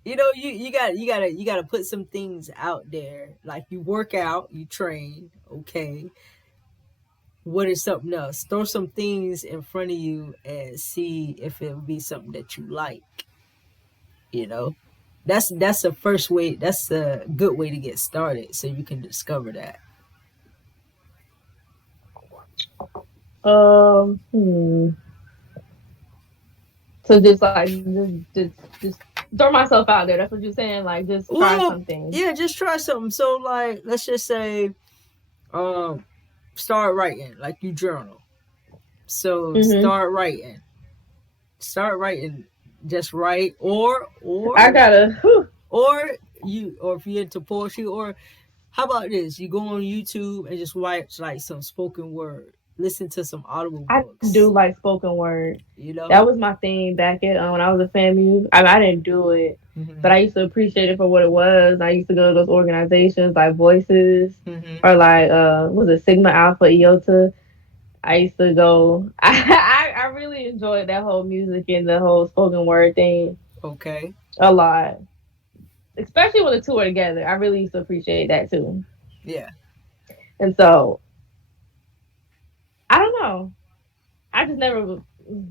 You gotta put some things out there. Like, you work out, you train, okay. What is something else? Throw some things in front of you and see if it would be something that you like. you know that's the first way. That's a good way to get started, so you can discover that. Hmm. So just like just throw myself out there. That's what you're saying. Like just try Well, something. yeah, just try something. So, like, let's just say, um start writing, like you journal. So Hmm. start writing, just write, or I gotta. Whew. or if you're into poetry, or how about this, you go on YouTube and just watch like some spoken word, listen to some audible I do books, like spoken word. you know That was my thing back at when I was a FAMU. I didn't do it, but hmm I used to appreciate it for what it was. I used to go to those organizations like Voices hmm or like was it Sigma Alpha Iota. I used to go. I really enjoyed that whole music and the whole spoken word thing okay. a lot, especially when the two are together. I really used to appreciate that too. Yeah. And so I don't know. I just never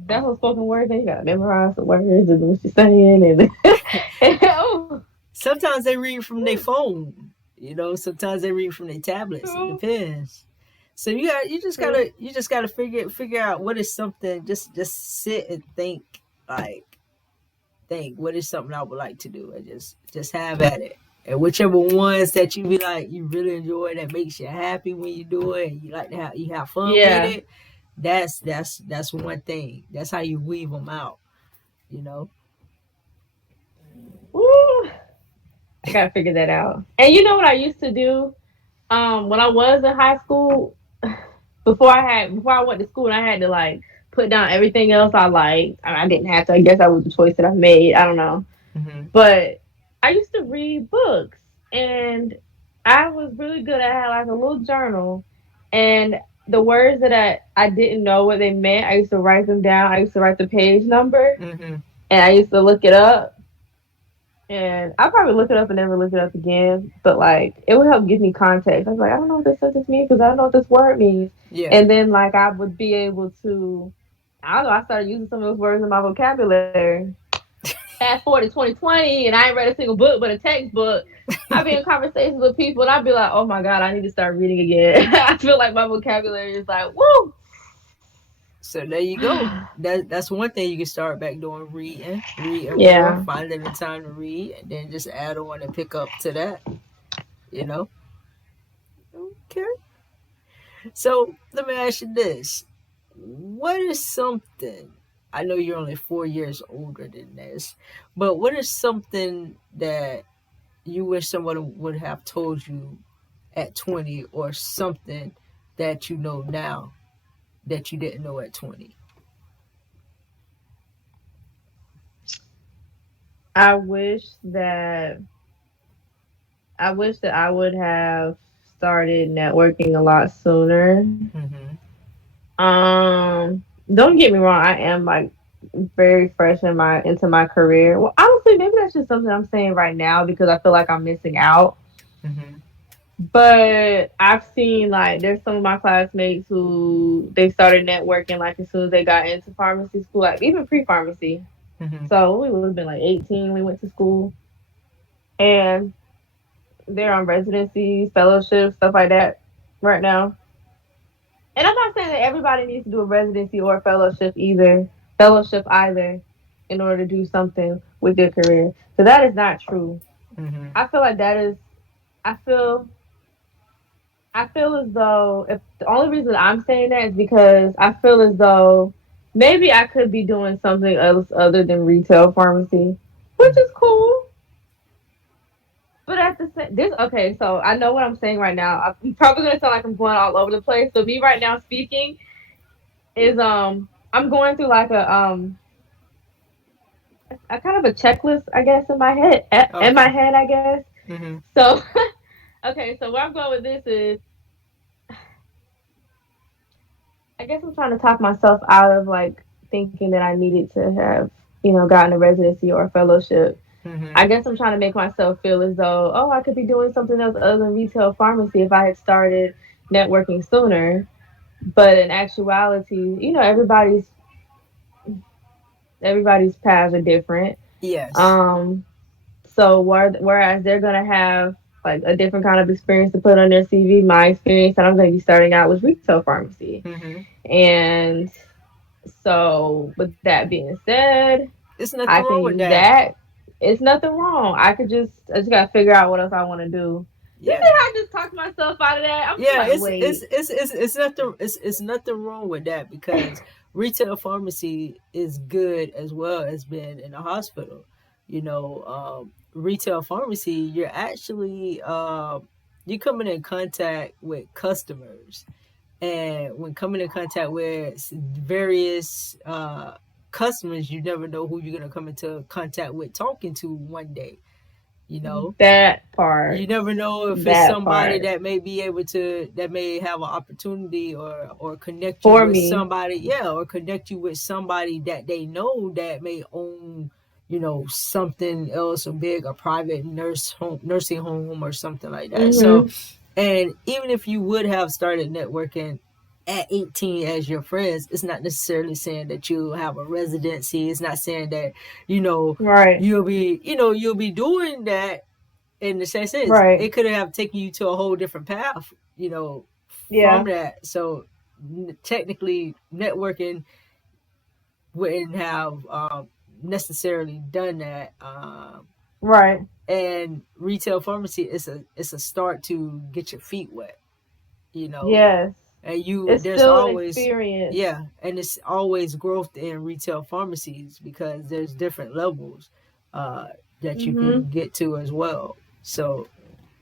that whole spoken word thing. You gotta memorize the words and what you're saying, and oh, Sometimes they read from their phone, sometimes they read from their tablets. It true, depends. So true. you just gotta figure out what is something. Just sit and think what is something I would like to do, and just have at it. And whichever ones that you be like, you really enjoy, that makes you happy when you do it, and you have fun with Yeah. it. That's one thing. That's how you weave them out. You know. Woo. I gotta figure that out. And you know what I used to do? When I was in high school, before I went to school, and I had to like put down everything else I liked. I didn't have to. I guess that was the choice that I made. I don't know. Hmm. But I used to read books, and I was really good. I had like a little journal, and the words that I didn't know what they meant, I used to write them down. I used to write the page number, Hmm. and I used to look it up. And I probably look it up and never look it up again. But like, it would help give me context. I was like, I don't know what this sentence means because I don't know what this word means. Yeah. And then like, I would be able to. I don't know. I started using some of those words in my vocabulary. fast forward to 2020 and I ain't read a single book but a textbook. I be in conversations with people and I be like, oh my God, I need to start reading again. I feel like my vocabulary is like, woo. So there you go. That's one thing you can start back doing, reading more, Yeah. finding the time to read, and then just add on and pick up to that. You know. Okay. So let me ask you this: what is something? I know you're only 4 years older than this, but what is something that you wish someone would have told you at 20, or something that you know now that you didn't know at 20? I wish that I would have started networking a lot sooner. Mm-hmm. Don't get me wrong, I am like very fresh in my into my career. Well, honestly, maybe that's just something I'm saying right now because I feel like I'm missing out. Mm-hmm. But I've seen like there's some of my classmates who they started networking like as soon as they got into pharmacy school, like even pre-pharmacy. Mm-hmm. So we would have been like 18 we went to school, and they're on residencies, fellowships, stuff like that right now. And I'm not saying that everybody needs to do a residency or a fellowship either, in order to do something with their career. So that is not true. Mm-hmm. I feel like that is. I feel. I feel as though if the only reason I'm saying that is because I feel as though maybe I could be doing something else other than retail pharmacy, which is cool. But at the same, this okay. So I know what I'm saying right now. I'm probably gonna sound like I'm going all over the place. So me right now speaking is I'm going through like a kind of a checklist, I guess, in my head. In my Okay. head, I guess. Mm-hmm. So, okay. So where I'm going with this is, I guess I'm trying to talk myself out of like thinking that I needed to have, gotten a residency or a fellowship. Mm-hmm. I guess I'm trying to make myself feel as though, oh, I could be doing something else other than retail pharmacy if I had started networking sooner. But in actuality, everybody's paths are different. Yes. Um, So whereas they're gonna have like a different kind of experience to put on their CV, my experience that I'm gonna be starting out was retail pharmacy. Mm-hmm. And so with that being said, There's I nothing can wrong with use that. that. It's nothing wrong. I just gotta figure out what else I wanna do. You see Yeah. how I just talked myself out of that? I'm just Yeah, like, wait. it's nothing wrong with that, because retail pharmacy is good as well as being in a hospital. Retail pharmacy, you're actually you're coming in contact with customers, and when coming in contact with various customers, you never know who you're gonna come into contact with talking to one day. You know, That part. you never know if it's That somebody part. that may be able to, that may have an opportunity, or connect you For with me. somebody, yeah, or connect you with somebody that they know that may own, something else, a big, a private nursing home or something like that. So, Mm-hmm. and even if you would have started networking at 18 as your friends, it's not necessarily saying that you'll have a residency. It's not saying that, you know Right. you'll be doing that. In the same sense, Right. it could have taken you to a whole different path, from Yeah. that. So technically, networking wouldn't have necessarily done that. Right. And retail pharmacy is a start to get your feet wet, you know. Yes. And It's there's still an always, experience. yeah, and it's always growth in retail pharmacies, because there's different levels uh, that you Hmm. can get to as well. So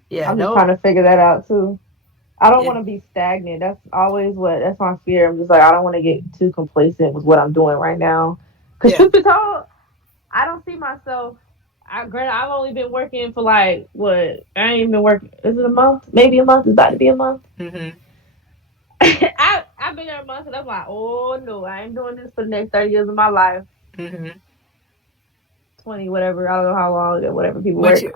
yeah, I'm just no, trying to figure that out too. I don't yeah. want to be stagnant. That's my fear. I'm just like, I don't want to get too complacent with what I'm doing right now. Because Yeah. truth be told, I don't see myself. Granted, I've only been working for like what? I ain't even been working. Is it a month? Maybe a month. It's about to be a month. Mhm. I've been there a month, and I'm like, oh no, I ain't doing this for the next 30 years of my life. Mhm. 20, whatever. I don't know how long, whatever people But work. you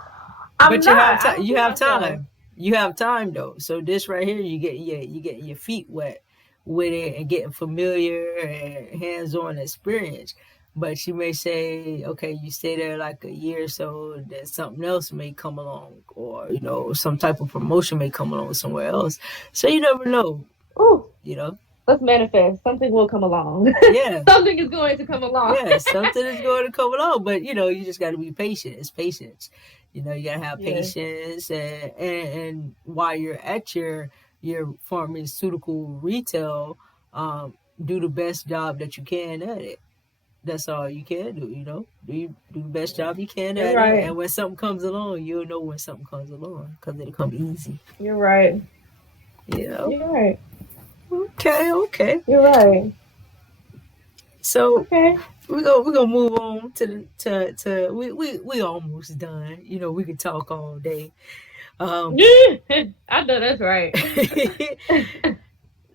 I'm but you not. have I time. don't You see have myself. time. You have time though. So this right here, you getting your feet wet with it and getting familiar and hands on experience. But she may say, okay, you stay there like a year or so, then something else may come along, or some type of promotion may come along somewhere else. So you never know, Ooh, you know. let's manifest. Something will come along. Yeah, Something is going to come along. yeah, something is going to come along, but you just got to be patient. It's patience. You got to have Yeah. patience, and while you're at your pharmaceutical retail, do the best job that you can at it. That's all you can do. Do the best job you can You're at it, right. and when something comes along, you'll know when something comes along because it'll come easy. You're right. You know. You're right. Okay, okay. You're right. So Okay. we're gonna move on to we almost done. We could talk all day. Um, I know that's right.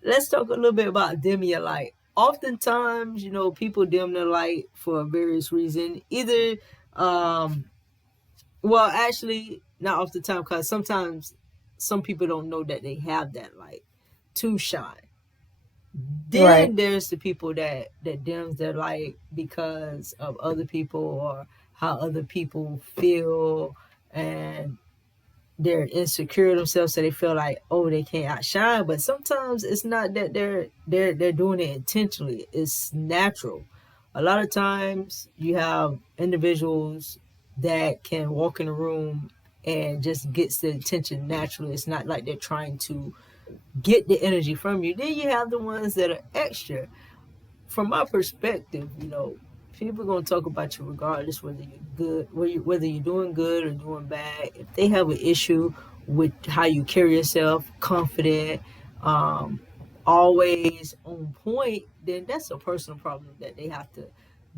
let's talk a little bit about dimming your light. Oftentimes, people dim their light for various reasons. Either, well, actually, not off the time, because sometimes some people don't know that they have that light to shine. Right. Then there's the people that dims their light because of other people or how other people feel, and they're insecure themselves, so they feel like, oh, they can't outshine. But sometimes it's not that they're doing it intentionally. It's natural. A lot of times you have individuals that can walk in a room and just gets the attention naturally. It's not like they're trying to get the energy from you. Then you have the ones that are extra. From my perspective, people are gonna talk about you regardless whether you're good, whether you're doing good or doing bad. If they have an issue with how you carry yourself, confident, um, always on point, then that's a personal problem that they have to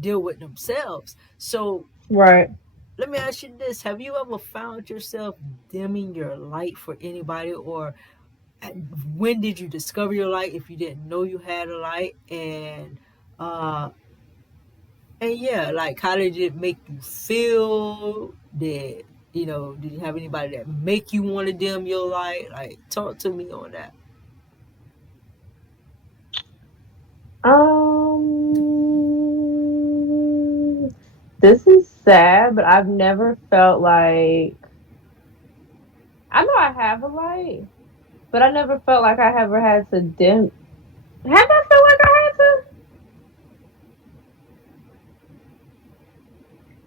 deal with themselves. So Right. let me ask you this: have you ever found yourself dimming your light for anybody, or when did you discover your light if you didn't know you had a light? Uh and yeah, like, how did it make you feel? Did you have anybody that make you want to dim your light? Like, talk to me on that. This is sad, but I've never felt like I know I have a light, but I never felt like I ever had to dim. Have I felt like I had to?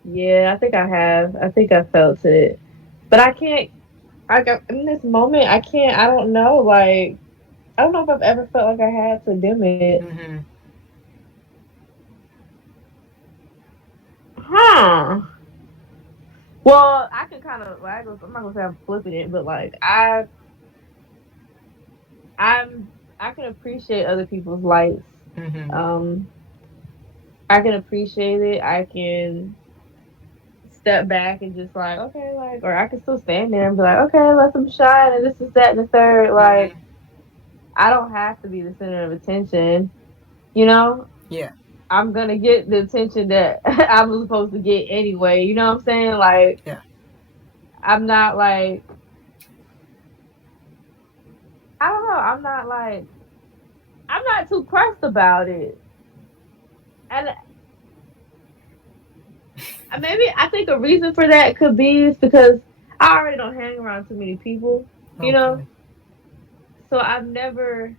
Yeah, I think I have. I think I felt it, but I can't. I got in this moment. I can't. I don't know. Like I don't know if I've ever felt like I had to dim it. Mm-hmm. Huh. Well, I can kind of like I'm not gonna say I'm flipping it, but like I can appreciate other people's lights. Mm-hmm. Um, I can appreciate it. I can step back and just like okay, like or I can still stand there and be like okay, let them shine and this is that and the third. Like Mm-hmm. I don't have to be the center of attention. You know, Yeah. I'm gonna get the attention that I was supposed to get anyway. You know what I'm saying? Like Yeah. I'm not like I don't know. I'm not like I'm not too pressed about it. And maybe I think a reason for that could be is because I already don't hang around too many people, you know? Okay. So I've never,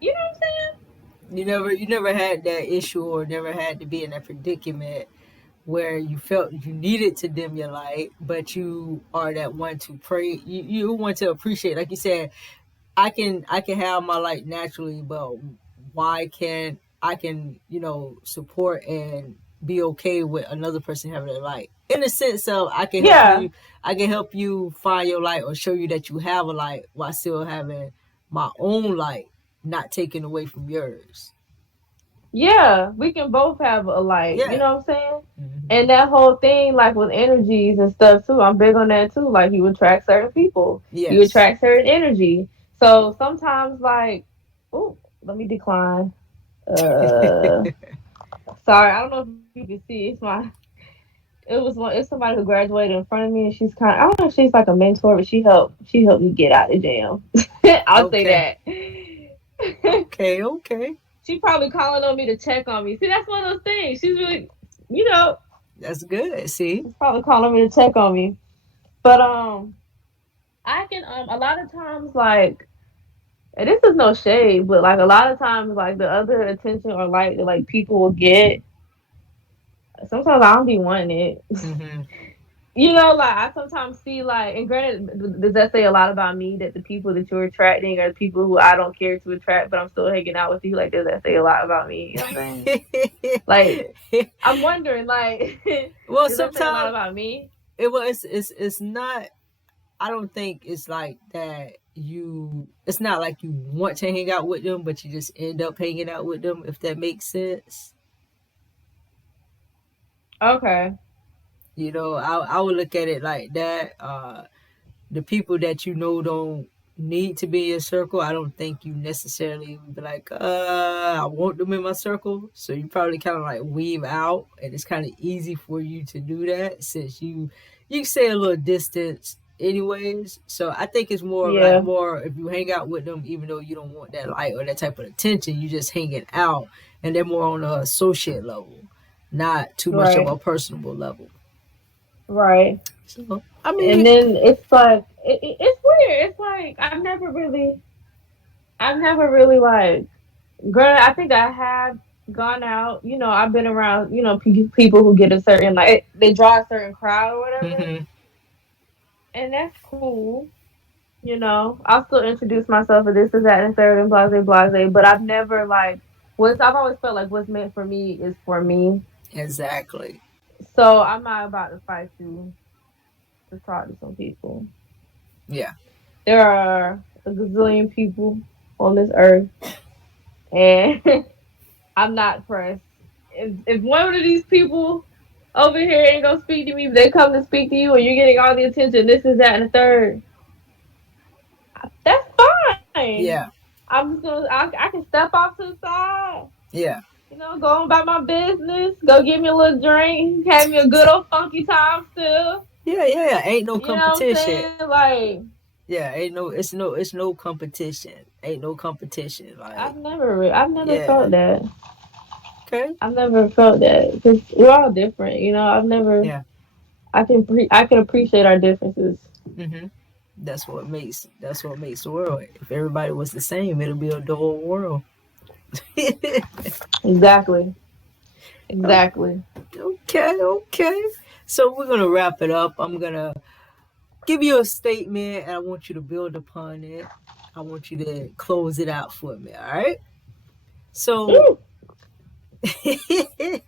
you know what I'm saying? You never had that issue, or never had to be in that predicament where you felt you needed to dim your light, but you are that one to pray. You want to appreciate, like you said, I can have my light naturally, but why can't I can support and be okay with another person having a light? In the sense of Yeah. I can help you find your light or show you that you have a light while still having my own light, not taken away from yours. Yeah. We can both have a light, you Yeah. know what I'm saying? Hmm. And that whole thing, like with energies and stuff too, I'm big on that too. Like you attract certain people, you Yes. attract certain energy. So sometimes, like, oh, let me decline. Sorry, I don't know if you can see. It's somebody who graduated in front of me, and she's kind of I don't know if she's like a mentor, but she helped me get out of jam. I'll say Okay. that. Okay. Okay. She probably calling on me to check on me. See, that's one of those things. She's really, you know, That's good. See? she's probably calling me to check on me. But I can a lot of times like, and this is no shade, but like a lot of times like the other attention or like that like people will get. Sometimes I don't be wanting it. Hmm. You know, like I sometimes see like, and granted, does that say a lot about me that the people that you're attracting are the people who I don't care to attract, but I'm still hanging out with you? Like, does that say a lot about me? You know what I'm saying? Like, I'm wondering, like, Well, does that say a lot sometimes about me? it's not. I don't think it's like that. It's not like you want to hang out with them, but you just end up hanging out with them. If that makes sense. Okay. I would look at it like that. The people that don't need to be in your circle, I don't think you necessarily be like, I want them in my circle. So you probably kind of like weave out, and it's kind of easy for you to do that since you say a little distance anyways. So I think it's Yeah. more if you hang out with them, even though you don't want that light or that type of attention, you just hanging out, and they're more on a associate level, not too much of Right. a personable level. Right. So I And mean, then it's like it's weird. It's like I've never really like. Granted, I think I have gone out. You know, I've been around. You know, people who get a certain like they draw a certain crowd or whatever, mhm. and that's cool. You know, I'll still introduce myself as this, is that, and third, and blase, blase. But I've never like what's. I've always felt like what's meant for me is for me. Exactly. So I'm not about to fight you to talk to some people. Yeah. There are a gazillion people on this earth, and I'm not pressed. If one of these people over here ain't gonna speak to me, but they come to speak to you, and you're getting all the attention, this is that and the third, that's fine. Yeah. I'm just gonna, I can step off to the side, Yeah. you know, go on about my business, go get me a little drink, have me a good old funky time still. Yeah. Yeah. Ain't no You know what I'm competition. saying? Like, Yeah. Ain't no. It's no competition. Ain't no competition. Like. I've never Yeah. felt that. Okay. I've never felt that because we're all different. You know, I've never. Yeah. I can appreciate our differences. Mhm. That's what makes the world. If everybody was the same, it'll be a dull world. Exactly. Exactly. Okay. Okay. So we're gonna wrap it up. I'm gonna give you a statement, and I want you to build upon it. I want you to close it out for me. All right. So Ooh, this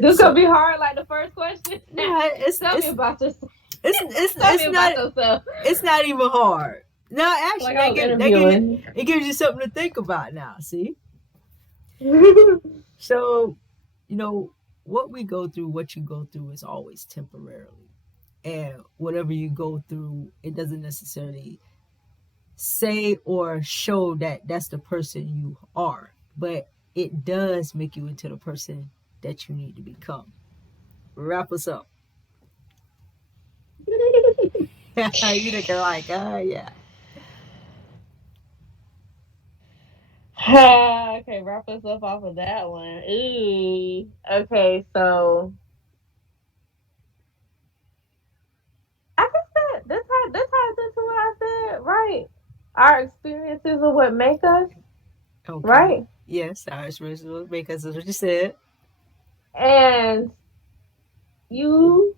gonna so be hard. Like the first question. nah, Tell me about yourself. Tell me it's not about yourself. it's not even hard. Now actually Like I was that gives you interviewing. it gives you something to think about now, see? So, you know, what we go through, what you go through is always temporarily. And whatever you go through, it doesn't necessarily say or show that that's the person you are, but it does make you into the person that you need to become. Wrap us up. You looking like, yeah. Okay, wrap us up off of that one. Ooh. Okay, so I guess that ties into what I said, right? Our experiences are what make us, Okay. right? Yes, Irish original because that's what you said. And you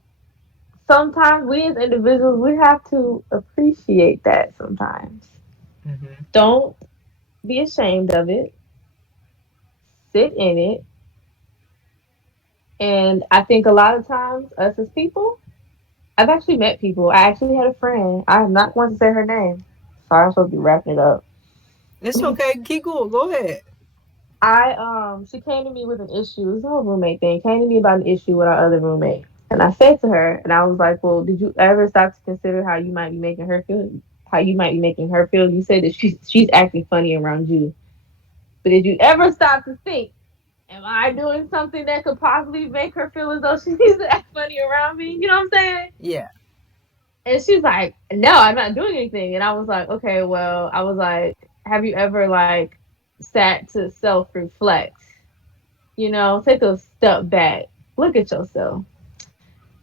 sometimes we as individuals we have to appreciate that sometimes. Hmm. Don't be ashamed of it. Sit in it. And I think a lot of times us as people, I've actually met people. I actually had a friend. I am not going to say her name. Sorry, I'm supposed to be wrapping it up. It's okay. Keep going. Go ahead. She came to me with an issue. It was a whole roommate thing. Came to me about an issue with our other roommate. And I said to her, and I was like, well, did you ever stop to consider how you might be making her feel? How you might be making her feel? You said that she's acting funny around you. But did you ever stop to think, am I doing something that could possibly make her feel as though she needs to act funny around me? You know what I'm saying? Yeah. And she's like, no, I'm not doing anything. And I was like, okay, well, I was like, have you ever like sat to self-reflect. Take a step back. Look at yourself.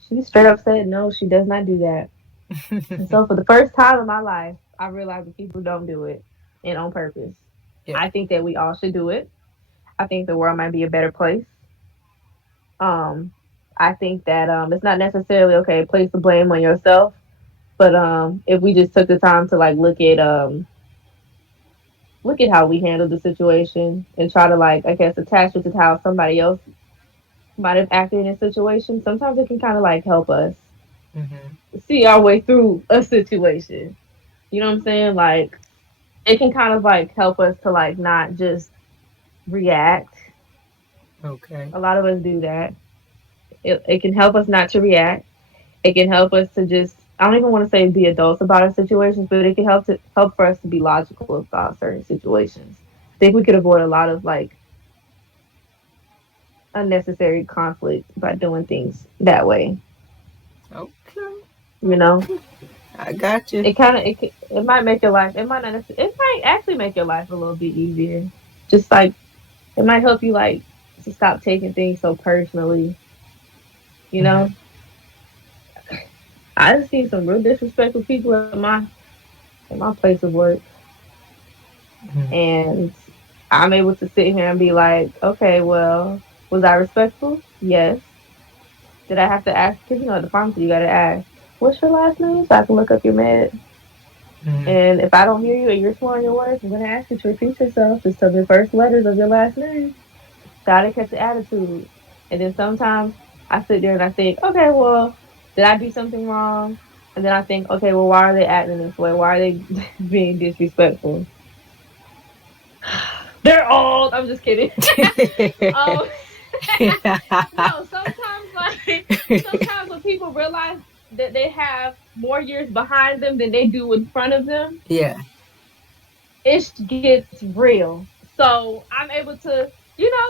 She straight up said no, she does not do that. And so for the first time in my life, I realized that people don't do it and on purpose. Yeah. I think that we all should do it. I think the world might be a better place. Um, I think that it's not necessarily okay, place the blame on yourself, but if we just took the time to like look at how we handled the situation and try to like I guess attach it to how somebody else might have acted in a situation, sometimes it can kind of like help us Mm-hmm. see our way through a situation. You know what I'm saying? Like it can kind of like help us to like not just react. Okay. A lot of us do that. It can help us not to react. It can help us to just I don't even want to say be adults about our situations, but it can help for us to be logical about certain situations. I think we could avoid a lot of like unnecessary conflict by doing things that way. Okay. You know, I got you. it might make your life. It might not. It might actually make your life a little bit easier. Just like it might help you like to stop taking things so personally. You Mm-hmm. know, I've seen some real disrespectful people at my place of work, Mm-hmm. and I'm able to sit here and be like, okay, well, was I respectful? Yes. Did I have to ask? Because at the pharmacy you gotta ask, what's your last name so I can look up your med. Mm-hmm. And if I don't hear you and you're slow on your words, I'm gonna ask you to repeat yourself. Just tell me the first letters of your last name. Gotta catch the attitude. And then sometimes I sit there and I think, okay, well, did I do something wrong? And then I think, okay, well, why are they acting this way? Why are they being disrespectful? They're old. I'm just kidding. um, no, sometimes when people realize that they have more years behind them than they do in front of them, Yeah. it gets real. So I'm able to,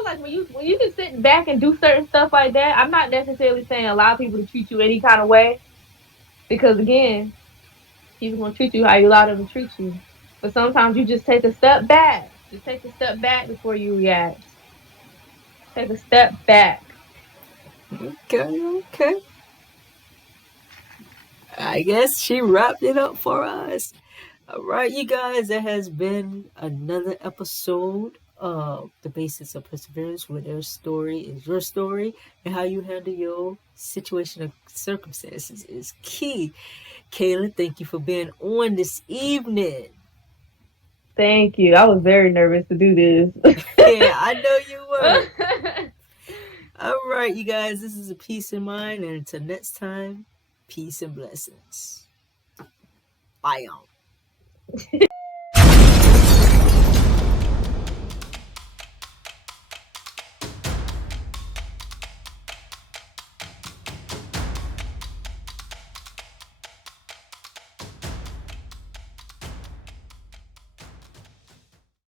like when you can sit back and do certain stuff like that. I'm not necessarily saying allow people to treat you any kind of way because again, people gonna treat you how you allow them to treat you. But sometimes you just take a step back. Just take a step back before you react. Take a step back. Okay. Okay. I guess she wrapped it up for us. All right, you guys, that has been another episode of The Basis of Perseverance, where their story is your story and how you handle your situation and circumstances is key. Kayla, thank you for being on this evening. Thank you. I was very nervous to do this. Yeah, I know you were. All right, you guys, this is A Peace in Mind, and until next time, peace and blessings. Bye, y'all.